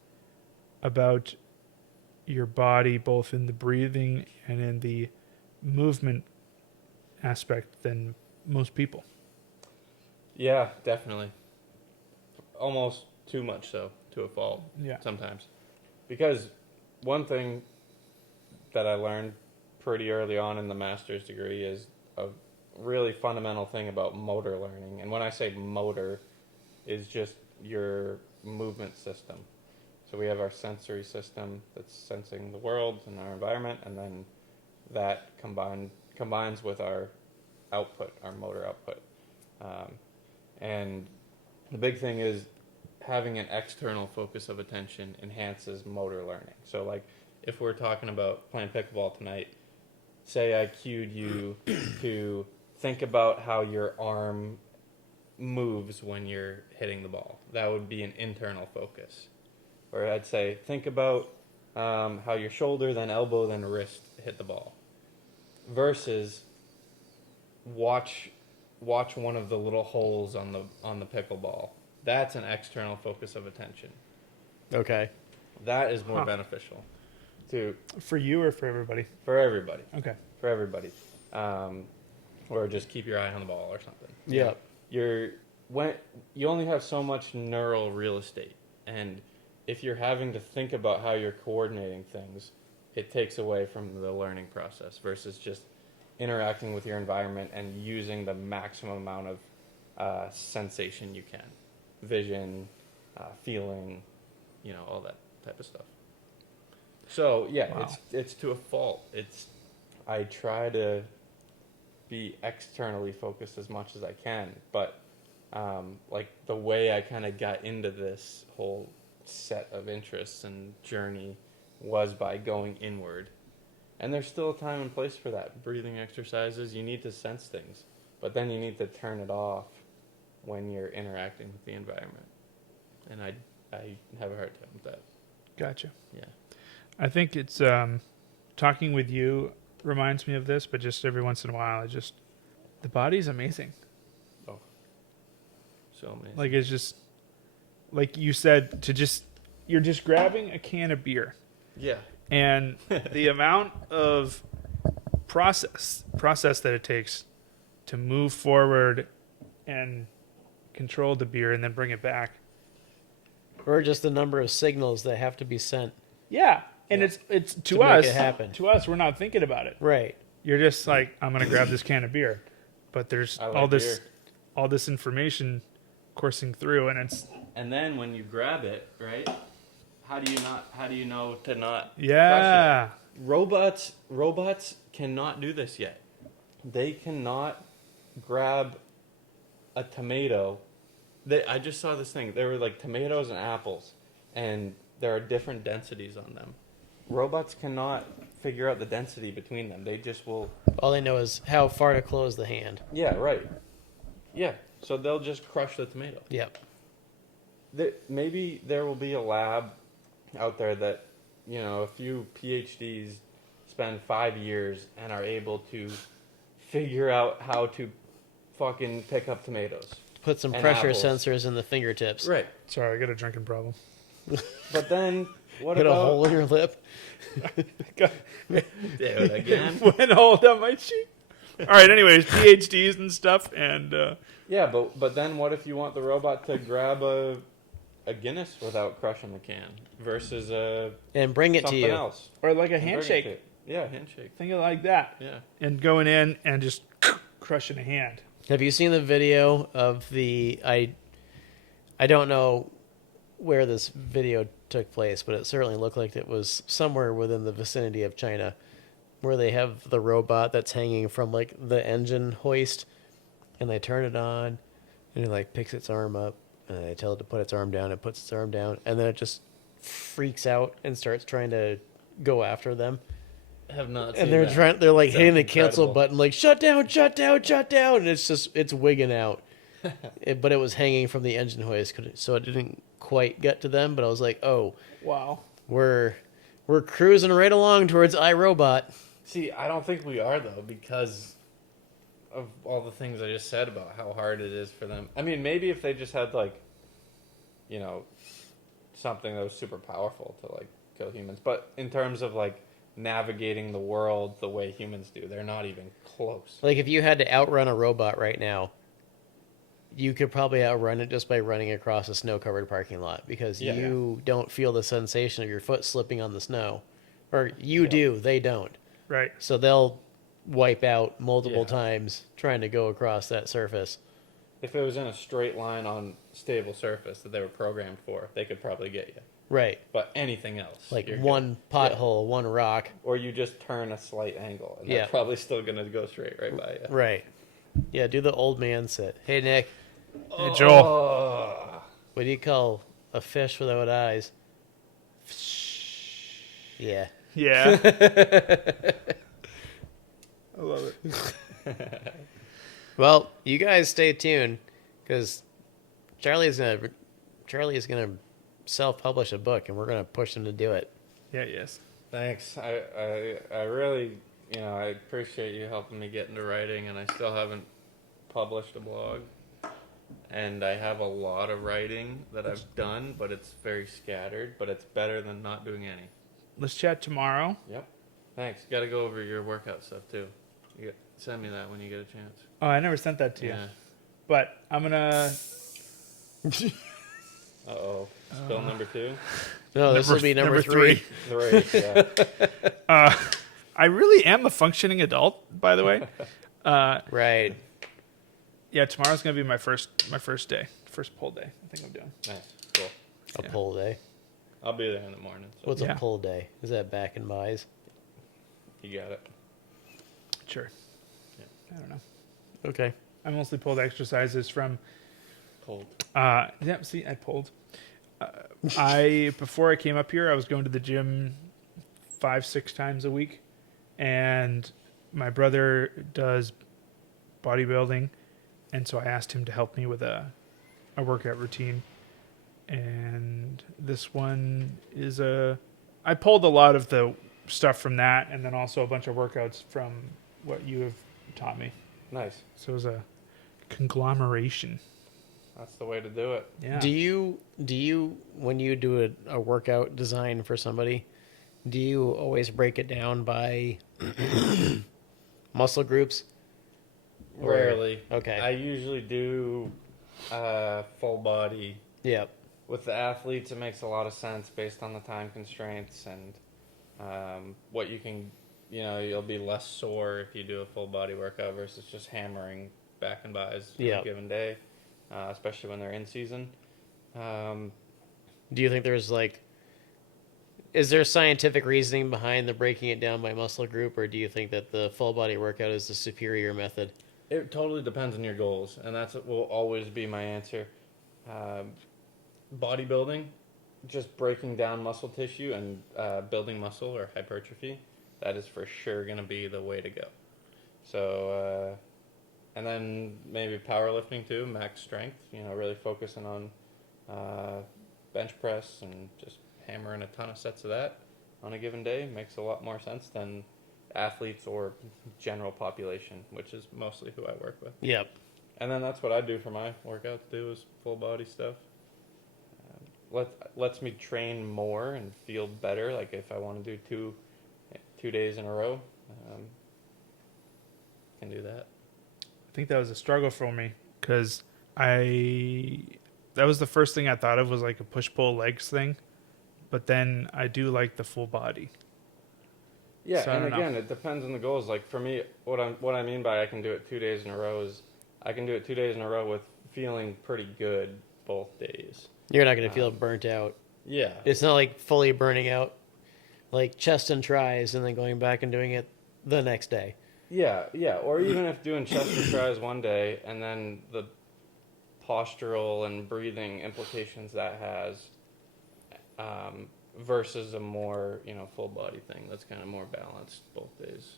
about your body, both in the breathing and in the movement aspect, than most people. Yeah, definitely. Almost too much so, to a fault. Yeah. Sometimes. Because one thing that I learned pretty early on in the master's degree is a really fundamental thing about motor learning. And when I say motor, is just your movement system. So we have our sensory system that's sensing the world and our environment, and then that combines with our output, our motor output. And the big thing is having an external focus of attention enhances motor learning. So like if we're talking about playing pickleball tonight, say I cued you to think about how your arm moves when you're hitting the ball. That would be an internal focus. Or I'd say, think about how your shoulder, then elbow, then wrist hit the ball. Versus watch one of the little holes on the pickleball. That's an external focus of attention. Okay. That is more beneficial For you or for everybody? for everybody. Okay. For everybody. Or just keep your eye on the ball or something. Yeah. You only have so much neural real estate, and if you're having to think about how you're coordinating things, it takes away from the learning process versus just interacting with your environment and using the maximum amount of sensation you can, vision, feeling, all that type of stuff. So yeah, Wow. it's to a fault. I try to be externally focused as much as I can, but like the way I kind of got into this whole set of interests and journey was by going inward. And there's still a time and place for that. Breathing exercises, you need to sense things, but then you need to turn it off when you're interacting with the environment. And I have a hard time with that. Gotcha. Yeah. I think it's talking with you reminds me of this, but just every once in a while, the body's amazing. Oh, so amazing. Like it's just like you said, you're just grabbing a can of beer, Yeah. and the amount of process that it takes to move forward and control the beer and then bring it back. Or just the number of signals that have to be sent. Yeah, and Yeah. it's to To make us. it happen. To us, we're not thinking about it. Right. You're just like, I'm gonna grab this can of beer, but there's I like all this information coursing through, and it's And then when you grab it, right? How do you know to not yeah. crush it? Robots cannot do this yet. They cannot grab a tomato. I just saw this thing. There were like tomatoes and apples, and there are different densities on them. Robots cannot figure out the density between them. They just will. All they know is how far to close the hand. Yeah, right. Yeah, so they'll just crush the tomato. Yep. Maybe there will be a lab out there that, a few PhDs spend 5 years and are able to figure out how to fucking pick up tomatoes. Put some And pressure apples. sensors in the fingertips. Right. Sorry, I got a drinking problem. But then, what Get a about... hole in your lip. Dude, again? Went all down my cheek. All right. Anyways, PhDs and stuff, and Yeah, but then what if you want the robot to grab a Guinness without crushing the can versus And bring it to something you. else? or like a And bring it handshake, to it. Yeah, handshake. think of it like that, Yeah. and going in and just crushing a hand. Have you seen the video of the... I don't know where this video took place, but it certainly looked like it was somewhere within the vicinity of China, where they have the robot that's hanging from like the engine hoist, and they turn it on, and it like picks its arm up, and they tell it to put its arm down. It puts its arm down, and then it just freaks out and starts trying to go after them. Have not seen And they're that. they're like Sounds hitting the cancel incredible. button, like shut down, shut down, shut down, and it's wigging out. But it was hanging from the engine hoist, so it didn't quite get to them. But I was like, oh, Wow. we're cruising right along towards iRobot. See, I don't think we are, though, because of all the things I just said about how hard it is for them. I mean, maybe if they just had, like, something that was super powerful to, like, kill humans. But in terms of, like, navigating the world the way humans do, they're not even close. Like if you had to outrun a robot right now, you could probably outrun it just by running across a snow-covered parking lot, because Yeah. you don't feel the sensation of your foot slipping on the snow. Or you do, they don't. Right. So they'll wipe out multiple Yeah. times trying to go across that surface. If it was in a straight line on stable surface that they were programmed for, they could probably get you. Right. But anything else, Like you're one good. pothole, one rock. Yeah. Or you just turn a slight angle, and Yeah. they're probably still going to go straight right by you. Right. Yeah, do the old man sit. Hey, Nick, Hey, Joel. Oh. what do you call a fish without eyes? Yeah. Yeah. I love it. Well, you guys stay tuned, because Charlie's gonna self-publish a book, and we're gonna push him to do it. Yeah. Yes. Thanks. I really I appreciate you helping me get into writing, and I still haven't published a blog. And I have a lot of writing that I've done, but it's very scattered, but it's better than not doing any. Let's chat tomorrow. Yep. Thanks. Got to go over your workout stuff, too. Send me that when you get a chance. Oh, I never sent that to you. Yeah. But I'm going to... Uh-oh. Spill number 2? No, this will be number 3. 3, yeah. I really am a functioning adult, by the way. Right. Yeah, tomorrow's going to be my first day. First pull day, I think I'm doing. Nice. Cool. A Yeah. pull day. I'll be there in the morning. So What's Yeah. a pull day? Is that back in Mize? you got it. Sure. Yeah. I don't know. Okay. I mostly pulled exercises from... Cold. yeah, see, I pulled. Before I came up here, I was going to the gym 5-6 times a week, and my brother does bodybuilding, and so I asked him to help me with a workout routine. And this one is I pulled a lot of the stuff from that, and then also a bunch of workouts from what you have taught me. Nice. So it was a conglomeration. That's the way to do it. Yeah. Do you when you do a workout design for somebody, do you always break it down by muscle groups? Or- Rarely. Okay. I usually do full body. Yep. With the athletes, it makes a lot of sense based on the time constraints and what you can, you'll be less sore if you do a full body workout versus just hammering back and buys on Yep. a given day, especially when they're in season. Do you think is there scientific reasoning behind the breaking it down by muscle group, or do you think that the full body workout is the superior method? It totally depends on your goals, and that's what will always be my answer. Bodybuilding, just breaking down muscle tissue and building muscle or hypertrophy, that is for sure going to be the way to go. So, and then maybe powerlifting too, max strength, really focusing on bench press and just hammering a ton of sets of that on a given day makes a lot more sense than athletes or general population, which is mostly who I work with. Yep. And then that's what I do for my workouts too, is full body stuff. Lets me train more and feel better. Like if I want to do two days in a row, can do that. I think that was a struggle for me because that was the first thing I thought of was like a push-pull legs thing, but then I do like the full body. Yeah, So I and don't know. again, it depends on the goals. Like for me, what I mean by I can do it 2 days in a row is I can do it 2 days in a row with feeling pretty good both days. You're not going to feel burnt out. Yeah. It's not like fully burning out, like chest and tries, and then going back and doing it the next day. Yeah. Or even if doing chest and tries one day and then the postural and breathing implications that has versus a more, full body thing that's kind of more balanced both days.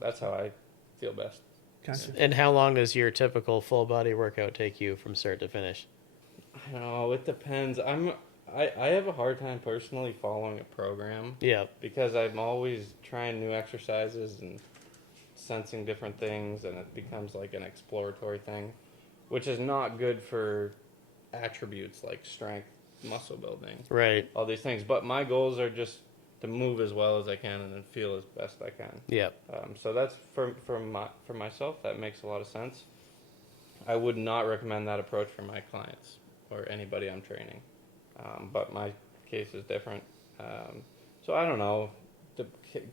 That's how I feel best. Gotcha. And how long does your typical full body workout take you from start to finish? I don't know. It depends. I have a hard time personally following a program. Yeah. Because I'm always trying new exercises and sensing different things, and it becomes like an exploratory thing, which is not good for attributes like strength, muscle building, Right. all these things. But my goals are just to move as well as I can and then feel as best I can. Yep. So that's for myself. That makes a lot of sense. I would not recommend that approach for my clients or anybody I'm training. But my case is different. So I don't know.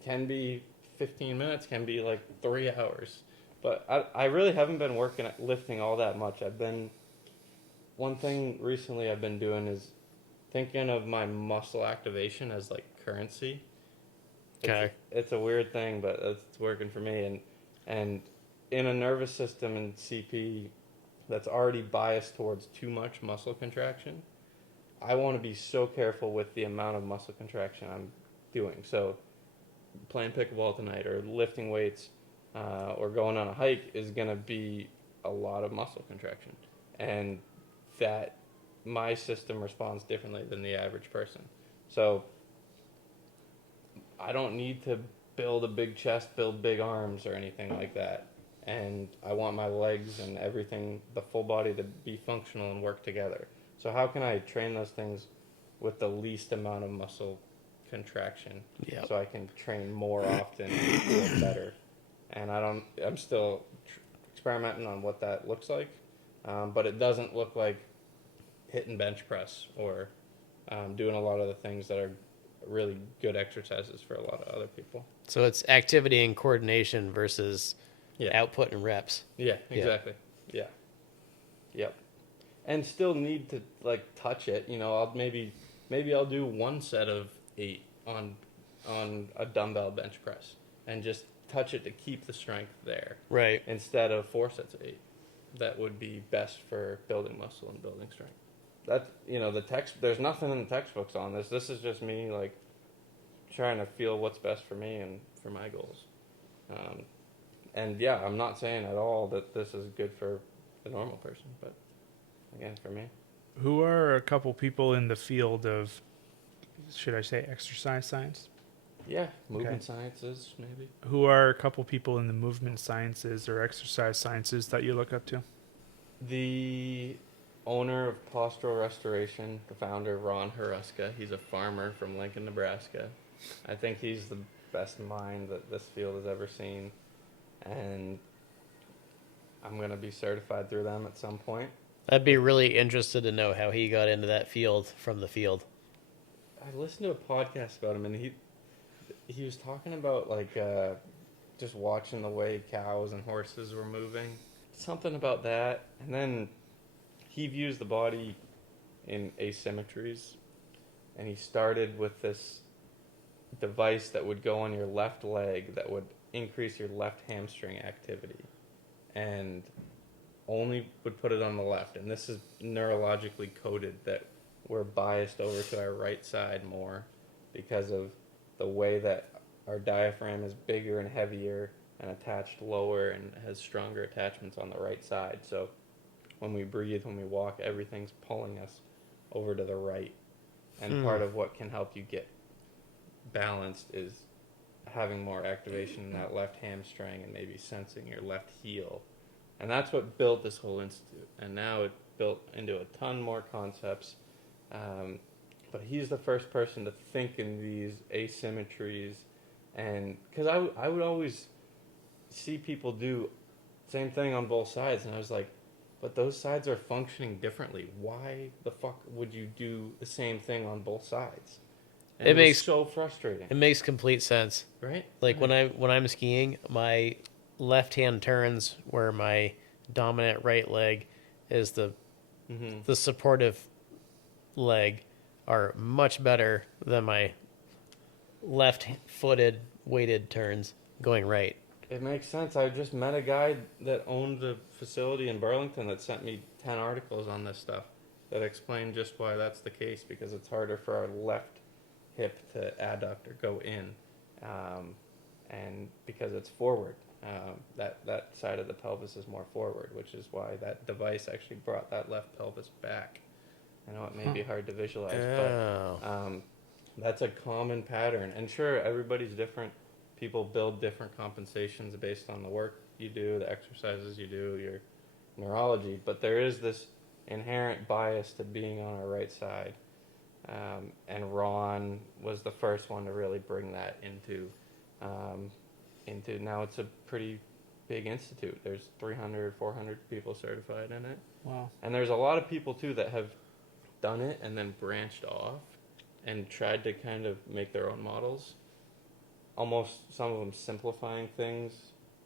Can be 15 minutes, can be like 3 hours. But I really haven't been working at lifting all that much. One thing recently I've been doing is thinking of my muscle activation as like currency. Okay. It's a weird thing, but it's working for me. And in a nervous system in CP that's already biased towards too much muscle contraction, I want to be so careful with the amount of muscle contraction I'm doing. So playing pickleball tonight or lifting weights or going on a hike is going to be a lot of muscle contraction. And that my system responds differently than the average person. So I don't need to build a big chest, build big arms, or anything like that. And I want my legs and everything, the full body, to be functional and work together. So how can I train those things with the least amount of muscle contraction, Yeah. so I can train more often and feel better? And I'm still experimenting on what that looks like, but it doesn't look like hitting bench press or doing a lot of the things that are really good exercises for a lot of other people. So it's activity and coordination versus Yeah. output and reps. Yeah, exactly. Yeah. Yep. And still need to like touch it. I'll maybe I'll do one set of 8 on a dumbbell bench press and just touch it to keep the strength there. Right. Instead of 4 sets of 8. That would be best for building muscle and building strength. That there's nothing in the textbooks on this. This is just me like trying to feel what's best for me and for my goals. And yeah, I'm not saying at all that this is good for the normal person, but again, for me. Who are a couple people in the field of, should I say, exercise science? Yeah, movement sciences, maybe. Who are a couple people in the movement sciences or exercise sciences that you look up to? The owner of Postural Restoration, the founder, Ron Huruska, he's a farmer from Lincoln, Nebraska. I think he's the best mind that this field has ever seen. And I'm going to be certified through them at some point. I'd be really interested to know how he got into that field from the field. I listened to a podcast about him, and he was talking about like just watching the way cows and horses were moving. Something about that. And then he views the body in asymmetries. And he started with this device that would go on your left leg that would increase your left hamstring activity. And only would put it on the left. And this is neurologically coded that we're biased over to our right side more because of the way that our diaphragm is bigger and heavier and attached lower and has stronger attachments on the right side. So when we breathe, when we walk, everything's pulling us over to the right. And part of what can help you get balanced is having more activation in that left hamstring and maybe sensing your left heel. And that's what built this whole institute. And now it's built into a ton more concepts. But he's the first person to think in these asymmetries. And because I would always see people do same thing on both sides. And I was like, but those sides are functioning differently. Why the fuck would you do the same thing on both sides? And it makes so frustrating. It makes complete sense. Right? Like when I'm skiing, my left hand turns where my dominant right leg is the supportive leg are much better than my left-footed weighted turns going right. It makes sense. I just met a guy that owned a facility in Burlington that sent me 10 articles on this stuff that explain just why that's the case, because it's harder for our left hip to adduct or go in, and because it's forward. That side of the pelvis is more forward, which is why that device actually brought that left pelvis back. I know it may be hard to visualize, but that's a common pattern. And sure, everybody's different. People build different compensations based on the work you do, the exercises you do, your neurology. But there is this inherent bias to being on our right side. And Ron was the first one to really bring that into now it's a pretty big institute. There's 300, 400 people certified in it. Wow. And there's a lot of people, too, that have done it and then branched off and tried to kind of make their own models. Almost some of them simplifying things,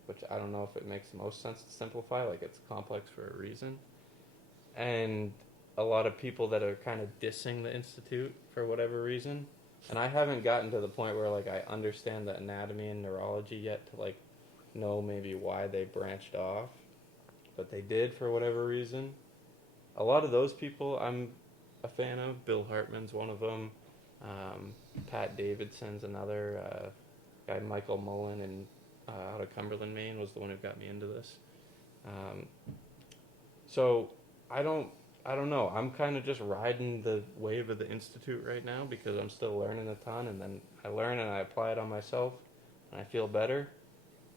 which I don't know if it makes the most sense to simplify. Like, it's complex for a reason. And a lot of people that are kind of dissing the institute for whatever reason. And I haven't gotten to the point where, like, I understand the anatomy and neurology yet to, like, know maybe why they branched off. But they did for whatever reason. A lot of those people I'm a fan of. Bill Hartman's one of them. Pat Davidson's another. Guy Michael Mullen and out of Cumberland, Maine was the one who got me into this. So I don't know. I'm kind of just riding the wave of the institute right now because I'm still learning a ton, and then I learn and I apply it on myself, and I feel better.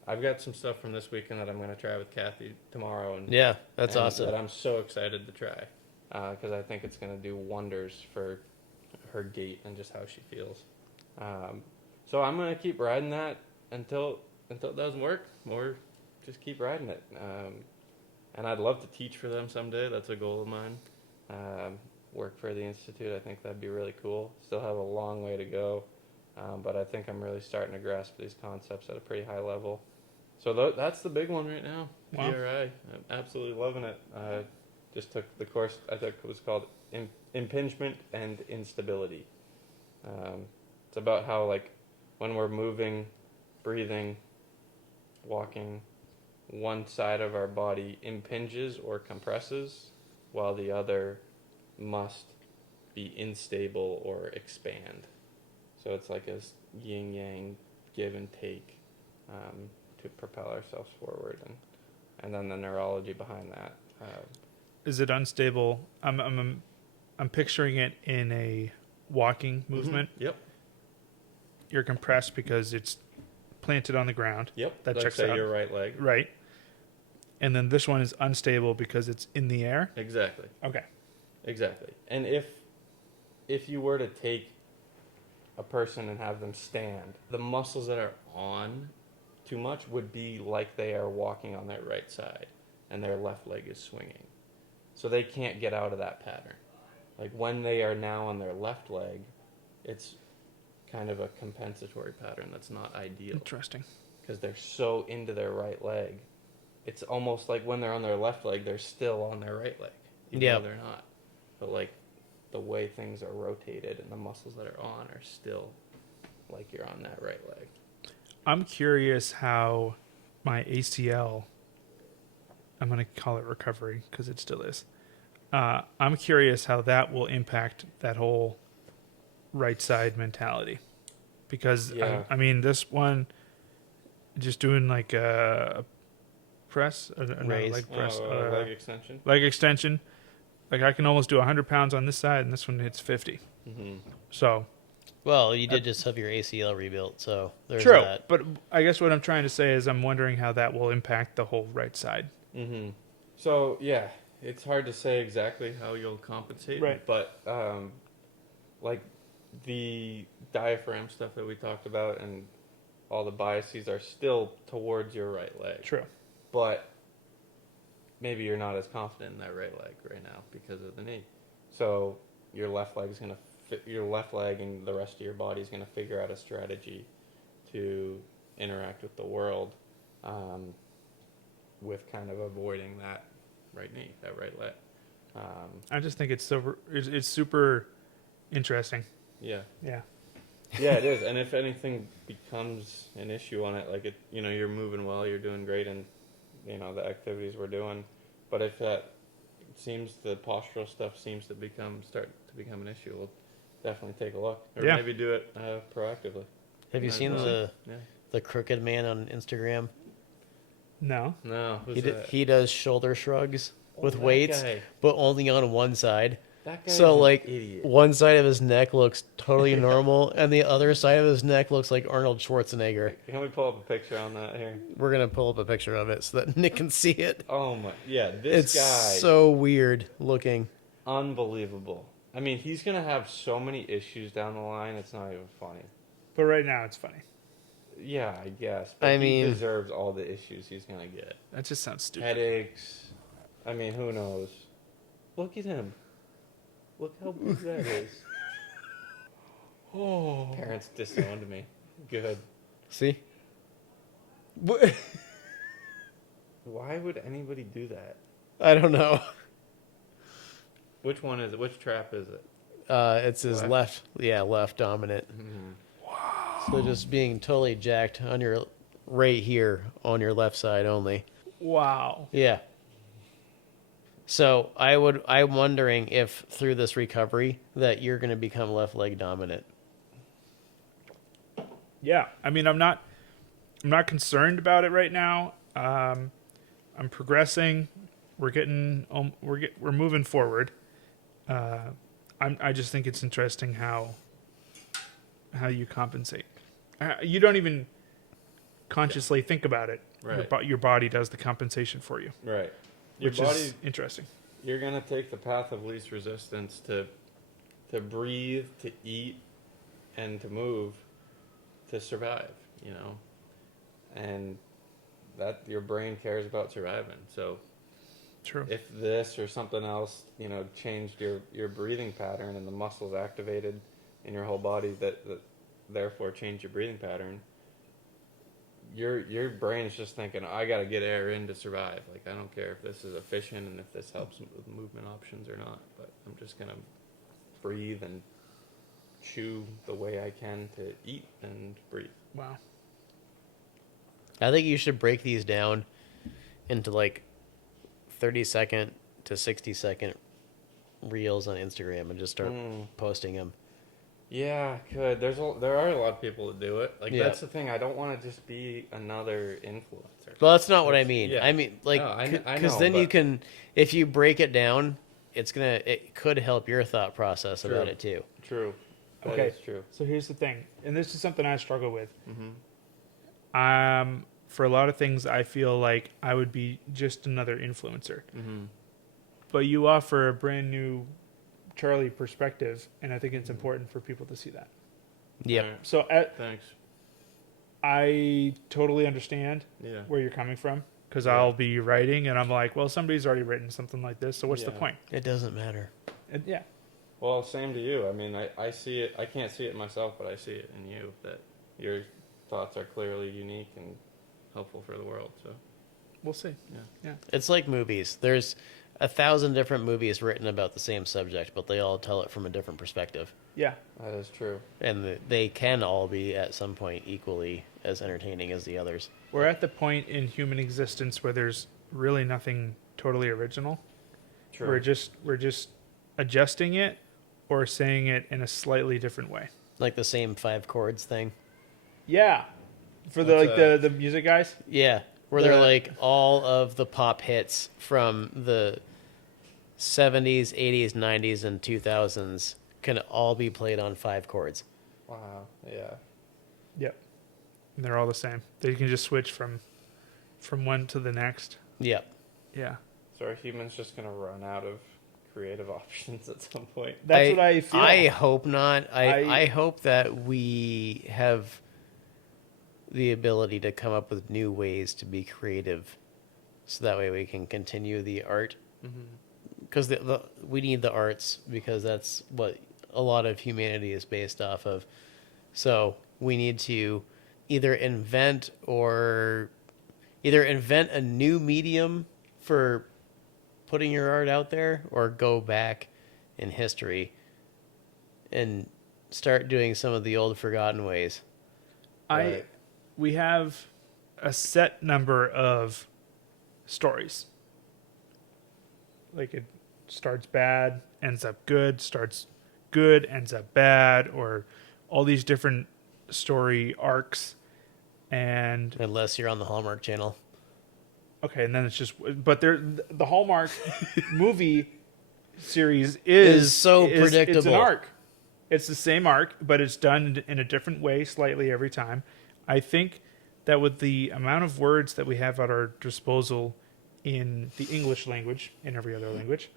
I've got some stuff from this weekend that I'm going to try with Kathy tomorrow. And Yeah, that's and awesome. That I'm so excited to try because I think it's going to do wonders for her gait and just how she feels. So I'm going to keep riding that until it doesn't work, or just keep riding it. And I'd love to teach for them someday. That's a goal of mine. Work for the Institute. I think that'd be really cool. Still have a long way to go. But I think I'm really starting to grasp these concepts at a pretty high level. So that's the big one right now. Wow. PRI. I'm absolutely loving it. Just took the course I took. It was called Impingement and Instability. It's about how, like, when we're moving, breathing, walking, one side of our body impinges or compresses while the other must be unstable or expand. So it's like a yin-yang give and take to propel ourselves forward, and then the neurology behind that. Is it unstable? I'm picturing it in a walking movement. Mm-hmm. Yep. You're compressed because it's planted on the ground. Yep. That Like, checks say out. your right leg. Right. And then this one is unstable because it's in the air. Exactly. Okay. Exactly. And if you were to take a person and have them stand, the muscles that are on too much would be like they are walking on their right side and their left leg is swinging. So they can't get out of that pattern. Like, when they are now on their left leg, it's kind of a compensatory pattern that's not ideal Interesting. because they're so into their right leg. It's almost like when they're on their left leg, they're still on their right leg, even though they're not. But, like, the way things are rotated and the muscles that are on are still like you're on that right leg. I'm curious how my ACL, I'm going to call it recovery because it still is. I'm curious how that will impact that whole right side mentality. Because, Yeah. I mean, this one, just doing like a press, Raise. leg press, Leg extension. leg extension. Like, I can almost do 100 pounds on this side, and this one hits 50. Mm-hmm. So, Well, you did just have your ACL rebuilt, so there's true. that. But I guess what I'm trying to say is I'm wondering how that will impact the whole right side. Mm-hmm. So, yeah, it's hard to say exactly how you'll compensate. Right. But, like, the diaphragm stuff that we talked about and all the biases are still towards your right leg. True. But maybe you're not as confident in that right leg right now because of the knee. So your left leg is going to your left leg and the rest of your body is going to figure out a strategy to interact with the world with kind of avoiding that right knee, that right leg. I just think it's super interesting. Yeah. Yeah. Yeah, it is. And if anything becomes an issue on it, like, it, you're moving well, you're doing great, and the activities we're doing, but if the postural stuff seems to start to become an issue, we'll definitely take a look, or maybe do it proactively. Have you seen Yeah. the crooked man on Instagram? No. No, who's that? He does shoulder shrugs with that weights, guy. but only on one side. That guy So, is an like, idiot. one side of his neck looks totally normal, and the other side of his neck looks like Arnold Schwarzenegger. Can we pull up a picture on that here? We're gonna pull up a picture of it so that Nick can see it. Oh my, yeah, this It's guy, so weird looking. unbelievable. I mean, he's gonna have so many issues down the line. It's not even funny. But right now it's funny. Yeah, I guess. But I he mean- deserves all the issues he's gonna get. That just sounds stupid. Headaches. I mean, who knows? Look at him. Look how big that is. Oh. Parents disowned me. Good. See? Why would anybody do that? I don't know. Which one is it? Which trap is it? It's his left dominant. Mm-hmm. So just being totally jacked on your right here on your left side only. Wow. Yeah. So I'm wondering if through this recovery that you're going to become left leg dominant. Yeah. I mean, I'm not concerned about it right now. I'm progressing. We're moving forward. I just think it's interesting how you compensate. You don't even consciously think about it. Right. Your body does the compensation for you, Right. Your which body, is interesting. you're gonna take the path of least resistance to breathe, to eat, and to move, to survive. You know, and that your brain cares about surviving. So True. if this or something else, changed your breathing pattern and the muscles activated in your whole body that therefore change your breathing pattern, your brain's just thinking, I got to get air in to survive. Like, I don't care if this is efficient and if this helps with movement options or not, but I'm just going to breathe and chew the way I can to eat and breathe. Wow. I think you should break these down into like 30-second to 60-second reels on Instagram and just start posting them. Yeah, could. There are a lot of people that do it. Like, Yeah. that's the thing. I don't want to just be another influencer. Well, that's not what I mean. Yeah. I mean, like, No, I because know, then you but- can, if you break it down, it could help your thought process True. about it too. True. That Okay. is true. So here's the thing, and this is something I struggle with. Mm-hmm. For a lot of things, I feel like I would be just another influencer. Mm-hmm. But you offer a brand new Charlie perspective, and I think it's important for people to see that. Yep. Right. So Thanks. I totally understand Yeah. where you're coming from, because Yeah. I'll be writing, and I'm like, well, somebody's already written something like this, so what's the Yeah. point? It doesn't matter. And yeah. Well, same to you. I mean, I see it. I can't see it myself, but I see it in you that your thoughts are clearly unique and helpful for the world. So, We'll see. It's like movies. There's 1,000 different movies written about the same subject, but they all tell it from a different perspective. Yeah. that is true. And they can all be, at some point, equally as entertaining as the others. We're at the point in human existence where there's really nothing totally original. True. We're just adjusting it or saying it in a slightly different way. Like the same 5 chords thing. Yeah. For the What's the music guys? Yeah, where they're like all of the pop hits from the 70s, 80s, 90s, and 2000s can all be played on 5 chords. Wow. Yeah. Yep. And they're all the same. They can just switch from one to the next. Yep. Yeah. So are humans just gonna run out of creative options at some point? That's what I feel. I hope not. I- I hope that we have the ability to come up with new ways to be creative, so that way we can continue the art. Because we need the arts, because that's what a lot of humanity is based off of. So we need to either invent a new medium for putting your art out there, or go back in history and start doing some of the old forgotten ways. Right. We have a set number of stories. Like, it starts bad, ends up good, starts good, ends up bad, or all these different story arcs. And Unless you're on the Hallmark Channel. okay, and then it's just, but the Hallmark movie series is so It's an predictable. arc. It's the same arc, but it's done in a different way slightly every time. I think that with the amount of words that we have at our disposal in the English language, in every other language,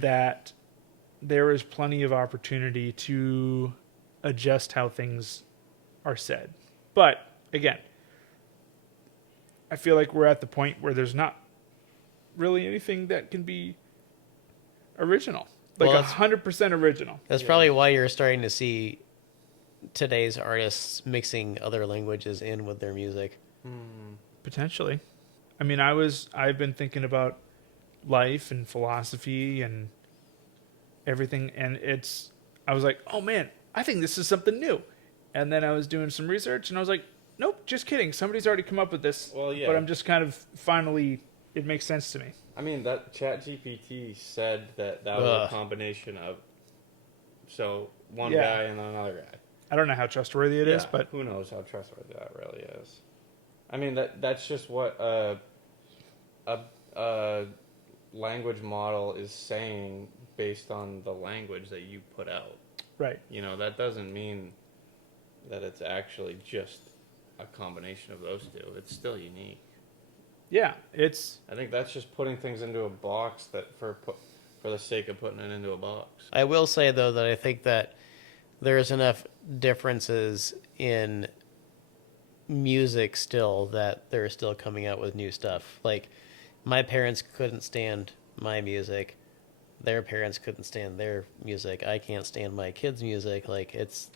that there is plenty of opportunity to adjust how things are said. But again, I feel like we're at the point where there's not really anything that can be original. Like Well, that's- 100% original. That's probably why you're starting to see today's artists mixing other languages in with their music. Potentially. I mean, I've been thinking about life and philosophy and everything, and I was like, oh man, I think this is something new. And then I was doing some research, and I was like, nope, just kidding. Somebody's already come up with this. Well, yeah. But I'm just kind of finally, it makes sense to me. I mean, that ChatGPT said that was Ugh. a combination of one Yeah. guy and another guy. I don't know how trustworthy it is, but who knows how trustworthy that really is. I mean, that's just what a language model is saying based on the language that you put out. right. That doesn't mean that it's actually just a combination of those two. It's still unique. Yeah, it's I think that's just putting things into a box that for the sake of putting it into a box. I will say though that I think that there's enough differences in music still that they're still coming out with new stuff. Like my parents couldn't stand my music. Their parents couldn't stand their music. I can't stand my kids' music. Like it's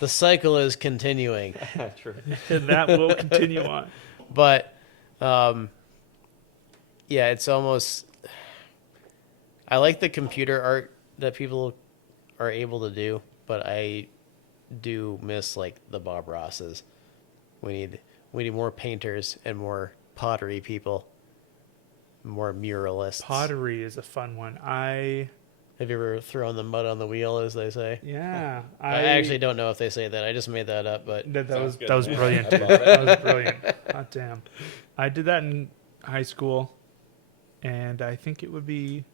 the cycle is continuing. True. and that will continue on. But yeah, it's almost I like the computer art that people are able to do, but I do miss like the Bob Rosses. We need more painters and more pottery people, more muralists. Pottery is a fun one. Have you ever thrown the mud on the wheel, as they say? Yeah, I actually don't know if they say that. I just made that up, but that Sounds was good that was to me. brilliant. I Dude. bought it. That was brilliant. God damn, I did that in high school, and I think it would be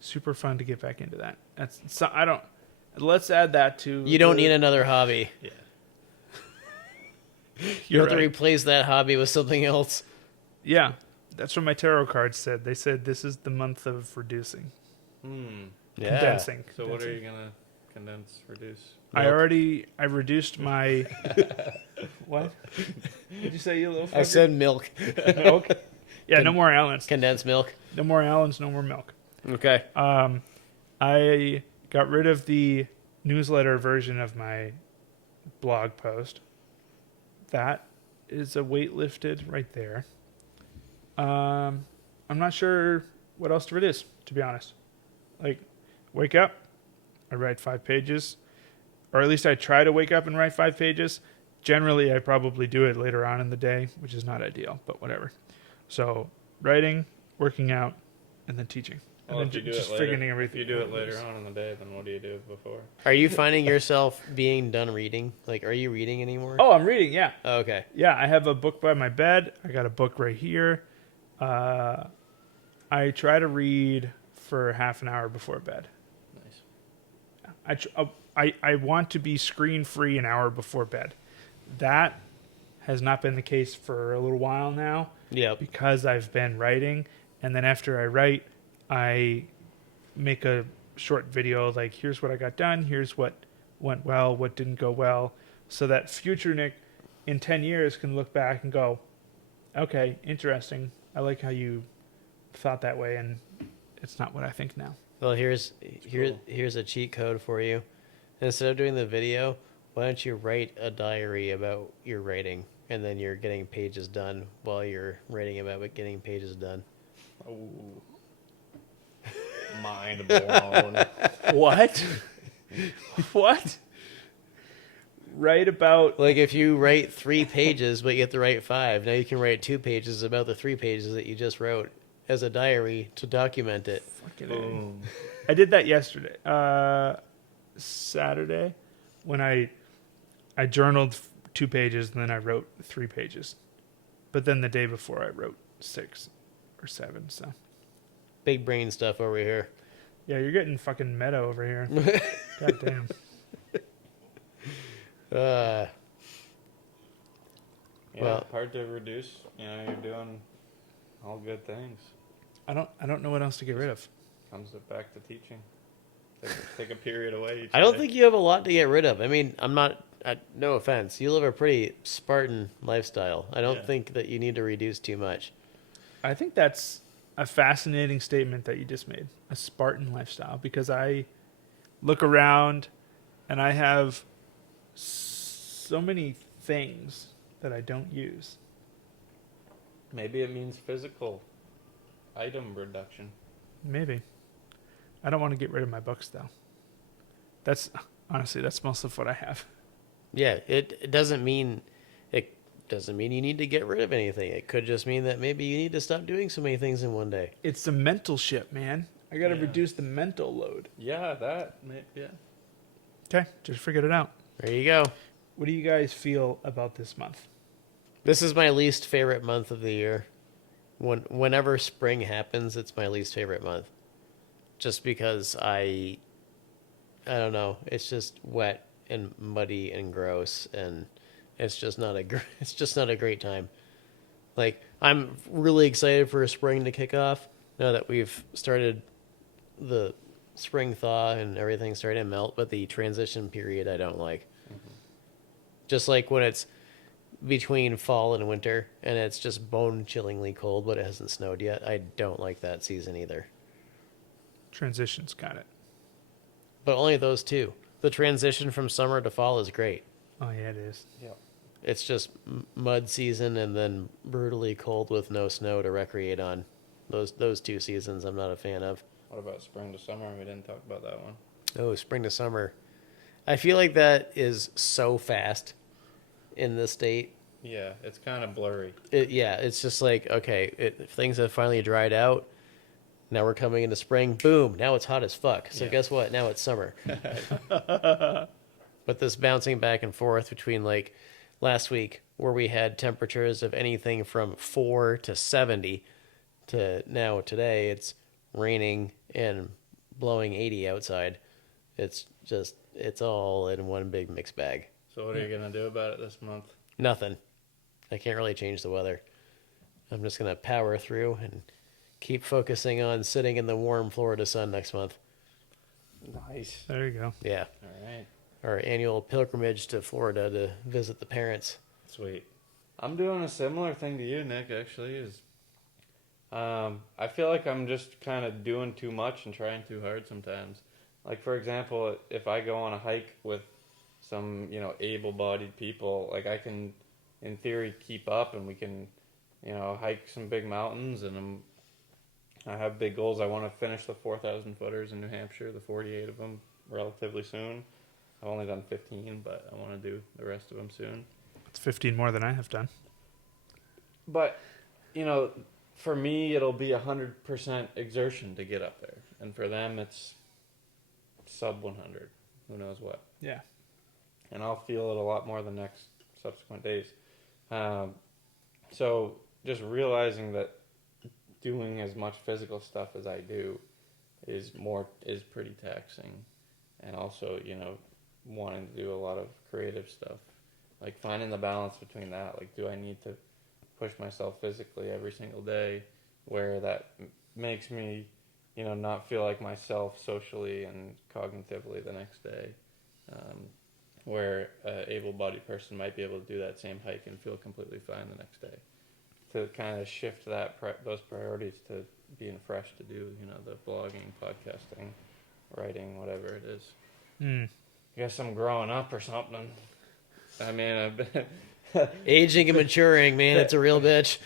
super fun to get back into that. That's so, I don't. Let's add that to. you don't need another hobby. Yeah. You You're have to right. replace that hobby with something else. Yeah, that's what my tarot cards said. They said this is the month of reducing, Yeah. condensing. So what are condensing. you gonna condense, reduce? I reduced my. What? Did you say, you little fucker? I said milk. milk. Yeah, no more Allens. Condensed milk. No more Allens. No more milk. Okay. I got rid of the newsletter version of my blog post. That is a weight lifted right there. I'm not sure what else to reduce, to be honest. Like, wake up, I write 5 pages, or at least I try to wake up and write 5 pages. Generally, I probably do it later on in the day, which is not ideal, but whatever. So, writing, working out, and then teaching. And Well, then if you do just it later, figuring everything. if you do it later on in the day, then what do you do before? Are you finding yourself being done reading? Like, are you reading anymore? Oh, I'm reading, yeah. Oh, okay. Yeah, I have a book by my bed. I got a book right here. I try to read for half an hour before bed. Nice. I want to be screen free an hour before bed. That has not been the case for a little while now Yep. because I've been writing, and then after I write, I make a short video like, here's what I got done, here's what went well, what didn't go well, so that future Nick in 10 years can look back and go, okay, interesting. I like how you thought that way, and it's not what I think now. Well, here's cool. here's a cheat code for you. Instead of doing the video, why don't you write a diary about your writing, and then you're getting pages done while you're writing about getting pages done. Oh. Mind blown. What? What? Write about... Like if you write 3 pages, but you have to write 5, now you can write 2 pages about the 3 pages that you just wrote as a diary to document it. Fucking A. Boom. I did that yesterday. Saturday, when I journaled 2 pages and then I wrote 3 pages. But then the day before I wrote 6 or 7, so... Big brain stuff over here. Yeah, you're getting fucking meta over here. God damn. Yeah, Well- hard to reduce. You know, you're doing all good things. I don't know what else to get rid of. Comes it back to teaching. Take a period away. Each I don't day. think you have a lot to get rid of. I mean, no offense. You live a pretty Spartan lifestyle. I don't Yeah. think that you need to reduce too much. I think that's a fascinating statement that you just made. A Spartan lifestyle, because I look around and I have so many things that I don't use. Maybe it means physical item reduction. Maybe. I don't want to get rid of my books though. That's most of what I have. Yeah, it doesn't mean you need to get rid of anything. It could just mean that maybe you need to stop doing so many things in one day. It's the mental shit, man. I got to Yeah. reduce the mental load. Yeah, yeah. Okay, just figured it out. There you go. What do you guys feel about this month? This is my least favorite month of the year. Whenever spring happens, it's my least favorite month. Just because I don't know, it's just wet and muddy and gross, and it's just not a it's just not a great time. Like, I'm really excited for spring to kick off now that we've started the spring thaw and everything's starting to melt, but the transition period I don't like. Just like when it's between fall and winter and it's just bone chillingly cold but it hasn't snowed yet. I don't like that season either. Transitions got it. But only those two. The transition from summer to fall is great. Oh yeah, it is. Yep. It's just mud season and then brutally cold with no snow to recreate on. Those two seasons I'm not a fan of. What about spring to summer? We didn't talk about that one. Oh, spring to summer. I feel like that is so fast in this state. Yeah, it's kind of blurry. Yeah, it's just like, okay, things have finally dried out. Now we're coming into spring. Boom, now it's hot as fuck. So Yeah. guess what? Now it's summer. But this bouncing back and forth between, like, last week where we had temperatures of anything from 4 to 70 to now today it's raining and blowing 80 outside. It's just, it's all in one big mixed bag. So what are you gonna do about it this month? Nothing. I can't really change the weather. I'm just going to power through and keep focusing on sitting in the warm Florida sun next month. Nice. There you go. Yeah. All right. Our annual pilgrimage to Florida to visit the parents. Sweet. I'm doing a similar thing to you, Nick. Actually, I feel like I'm just kind of doing too much and trying too hard sometimes. Like, for example, if I go on a hike with some, able-bodied people, like, I can, in theory, keep up and we can, hike some big mountains, and I have big goals. I want to finish the 4,000 footers in New Hampshire, the 48 of them, relatively soon. I've only done 15, but I want to do the rest of them soon. It's 15 more than I have done. But, for me, it'll be 100% exertion to get up there. And for them, it's sub 100. Who knows what. Yeah. And I'll feel it a lot more the next subsequent days. So just realizing that doing as much physical stuff as I do is pretty taxing. And also, wanting to do a lot of creative stuff. Like, finding the balance between that. Like, do I need to push myself physically every single day where that makes me, not feel like myself socially and cognitively the next day? Where an able-bodied person might be able to do that same hike and feel completely fine the next day. To kind of shift those priorities to being fresh to do, the blogging, podcasting, writing, whatever it is. I guess I'm growing up or something. I mean, I've been Aging and maturing, man, it's a real bitch.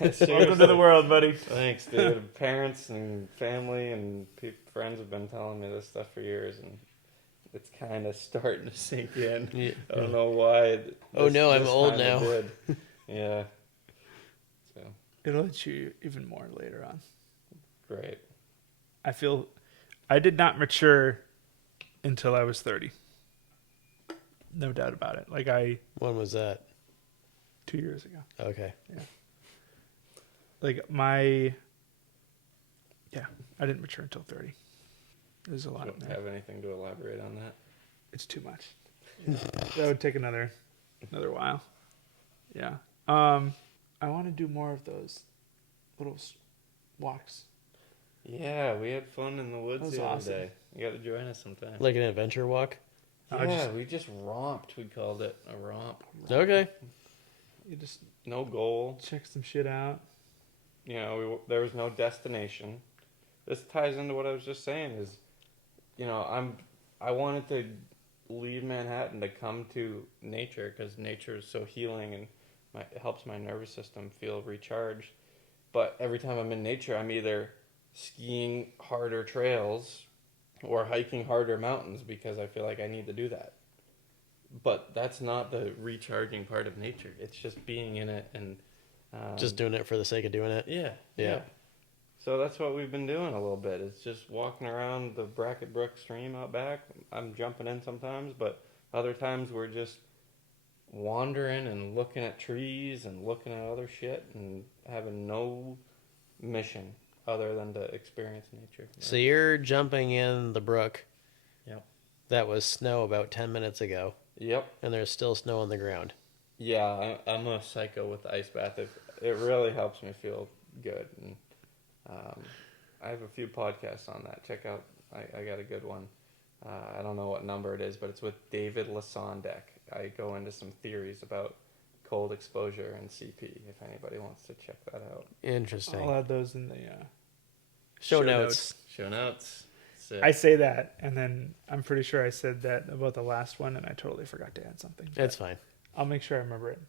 Welcome to the world, buddy. Thanks, dude. Parents and family and friends have been telling me this stuff for years, and it's kind of starting to sink in. Yeah. I don't know why. Oh, no, I'm old kinda now. did. Yeah. So, It'll hit you even more later on. great. I feel I did not mature until I was 30. No doubt about it. Like When was that? 2 years ago. Okay. Like I didn't mature until 30. There's a lot Do of you that. have anything to elaborate on that? It's too much. That would take another while. Yeah. I want to do more of those little walks. Yeah, we had fun in the That woods was the other awesome. day. You got to join us sometime. Like an adventure walk? Yeah, we just romped. We called it a romp. Okay. You just No goal. check some shit out. There was no destination. This ties into what I was just saying. Is, I wanted to leave Manhattan to come to nature because nature is so healing and it helps my nervous system feel recharged. But every time I'm in nature, I'm either skiing harder trails or hiking harder mountains because I feel like I need to do that. But that's not the recharging part of nature. It's just being in it and Just doing it for the sake of doing it. yeah. So that's what we've been doing a little bit. It's just walking around the Brackett Brook stream out back. I'm jumping in sometimes, but other times we're just wandering and looking at trees and looking at other shit and having no mission other than to experience nature. So you're jumping in the brook. Yep. That was snow about 10 minutes ago, Yep. and there's still snow on the ground. I'm a psycho with the ice bath. It really helps me feel good. And I have a few podcasts on that. Check out, I got a good one. I don't know what number it is, but it's with David Lasondek. I go into some theories about cold exposure and CP, if anybody wants to check that out. Interesting. I'll add those in the Show notes. Show notes. Sick. I say that, and then I'm pretty sure I said that about the last one, and I totally forgot to add something. It's fine. I'll make sure I remember it.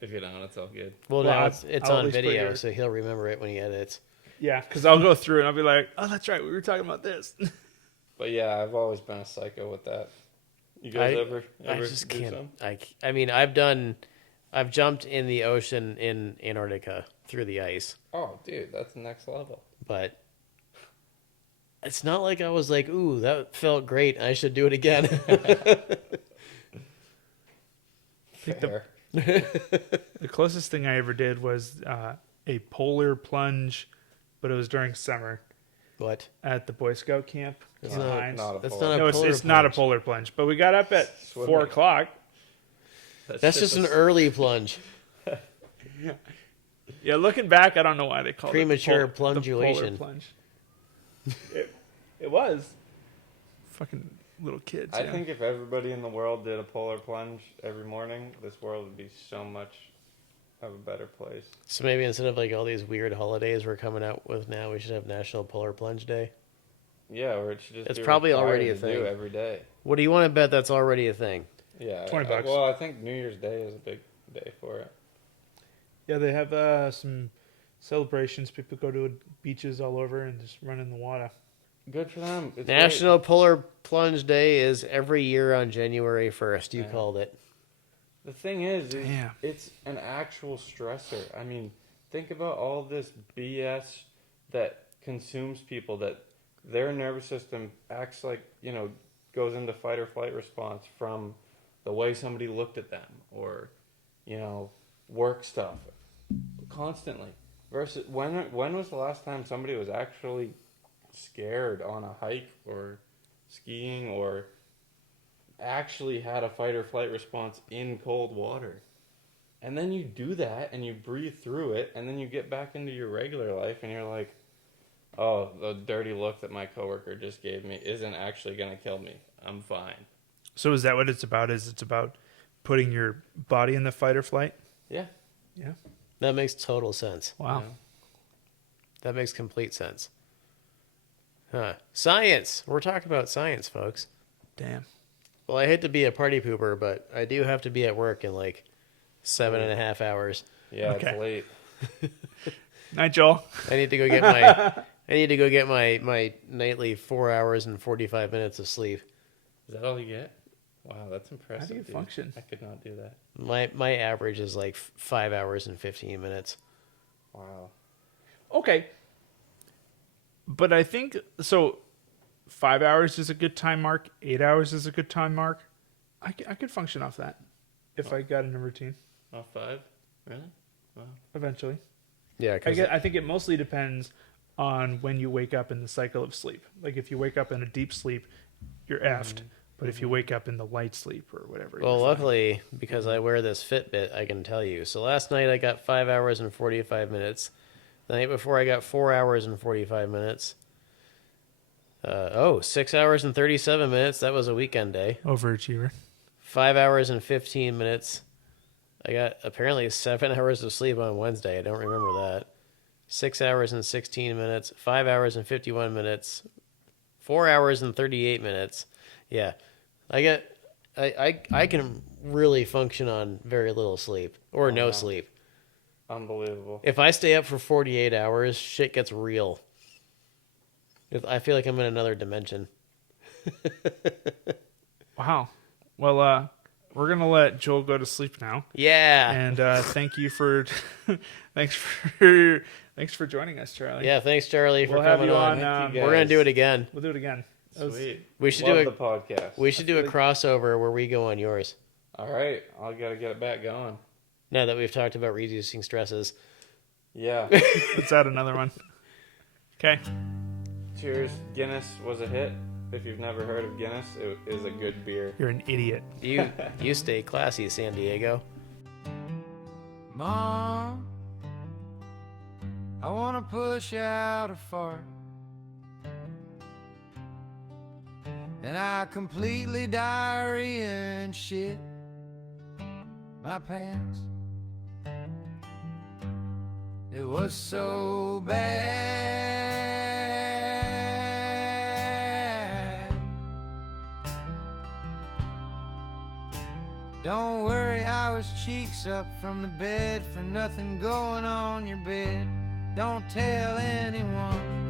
If you don't, it's all good. Well, Well, now I'll it's at on least put video, your- so he'll remember it when he edits. Yeah, because I'll go through and I'll be like, oh, that's right, we were talking about this. But yeah, I've always been a psycho with that. You guys ever I just do can't. some? I mean, I've jumped in the ocean in Antarctica through the ice, Oh, dude, that's the next level. but it's not like I was like, ooh, that felt great. I should do it again. Fair. The closest thing I ever did was a polar plunge, but it was during summer What? at the Boy Scout camp. That's in not- Hines. Not a That's polar. not a No, polar it's not a plunge. polar plunge, but we got up at Swimming. 4:00. That's just an early plunge. Yeah, looking back, I don't know why they called Premature it the polar plungulation. plunge. It was. Fucking little kids. I yeah. think if everybody in the world did a polar plunge every morning, this world would be so much of a better place. So maybe instead of like all these weird holidays we're coming out with now, we should have National Polar Plunge Day. Yeah, or it should just It's be probably required already a to thing. do every day. What do you want to bet that's already a thing? Yeah, $20. Well, I think New Year's Day is a big day for it. Yeah, they have some celebrations. People go to beaches all over and just run in the water. Good for them. It's National Polar Plunge Day is every year on January 1st. You Yeah. called it. great. The thing is Damn. it's an actual stressor. I mean, think about all this BS that consumes people, that their nervous system acts like, goes into fight or flight response from the way somebody looked at them, or, work stuff constantly. Versus when was the last time somebody was actually scared on a hike or skiing, or actually had a fight or flight response in cold water? And then you do that and you breathe through it, and then you get back into your regular life and you're like, oh, the dirty look that my coworker just gave me isn't actually going to kill me. I'm fine. So is that what it's about? Is it's about putting your body in the fight or flight? Yeah. Yeah. That makes total sense. Wow. You know? That makes complete sense. Huh. Science. We're talking about science, folks. Damn. Well, I hate to be a party pooper, but I do have to be at work in like 7.5 hours. Yeah, Okay. it's late. Night, Joel. I need to go get my nightly 4 hours and 45 minutes of sleep. Is that all you get? Wow, that's impressive. How do you dude. function? I could not do that. My average is like 5 hours and 15 minutes. Wow. Okay. But I think, so 5 hours is a good time mark. 8 hours is a good time mark. I could function off that if I got in a routine Off 5? Really? Wow. eventually. Yeah, I think it mostly depends on when you wake up in the cycle of sleep. Like if you wake up in a deep sleep, you're effed. But if you wake up in the light sleep or whatever. well, you're fine. luckily, because I wear this Fitbit, I can tell you. So last night I got 5 hours and 45 minutes. The night before I got 4 hours and 45 minutes. 6 hours and 37 minutes. That was a weekend day. Overachiever. 5 hours and 15 minutes. I got apparently 7 hours of sleep on Wednesday. I don't remember that. 6 hours and 16 minutes. 5 hours and 51 minutes. 4 hours and 38 minutes. Yeah. I can really function on very little sleep or no wow. sleep. Unbelievable. If I stay up for 48 hours, shit gets real. I feel like I'm in another dimension. Wow. Well, we're gonna let Joel go to sleep now, Yeah. and thank you for thanks for joining us, Charlie. Yeah, thanks Charlie for We'll have coming you on. on. Thank you, We're going guys. to do it again. We'll do it again. That was- Sweet. We should Love do the a podcast. we should do a crossover where we go on yours. All right, I gotta get it back going. Now that we've talked about reducing stresses. Yeah. Let's add another one. Okay. Cheers. Guinness was a hit. If you've never heard of Guinness, it is a good beer. You're an idiot. You stay classy, San Diego. Mom, I wanna push out a fart, and I completely diarrhea and shit my pants. It was so bad. Don't worry, I was cheeks up from the bed for nothing going on your bed. Don't tell anyone.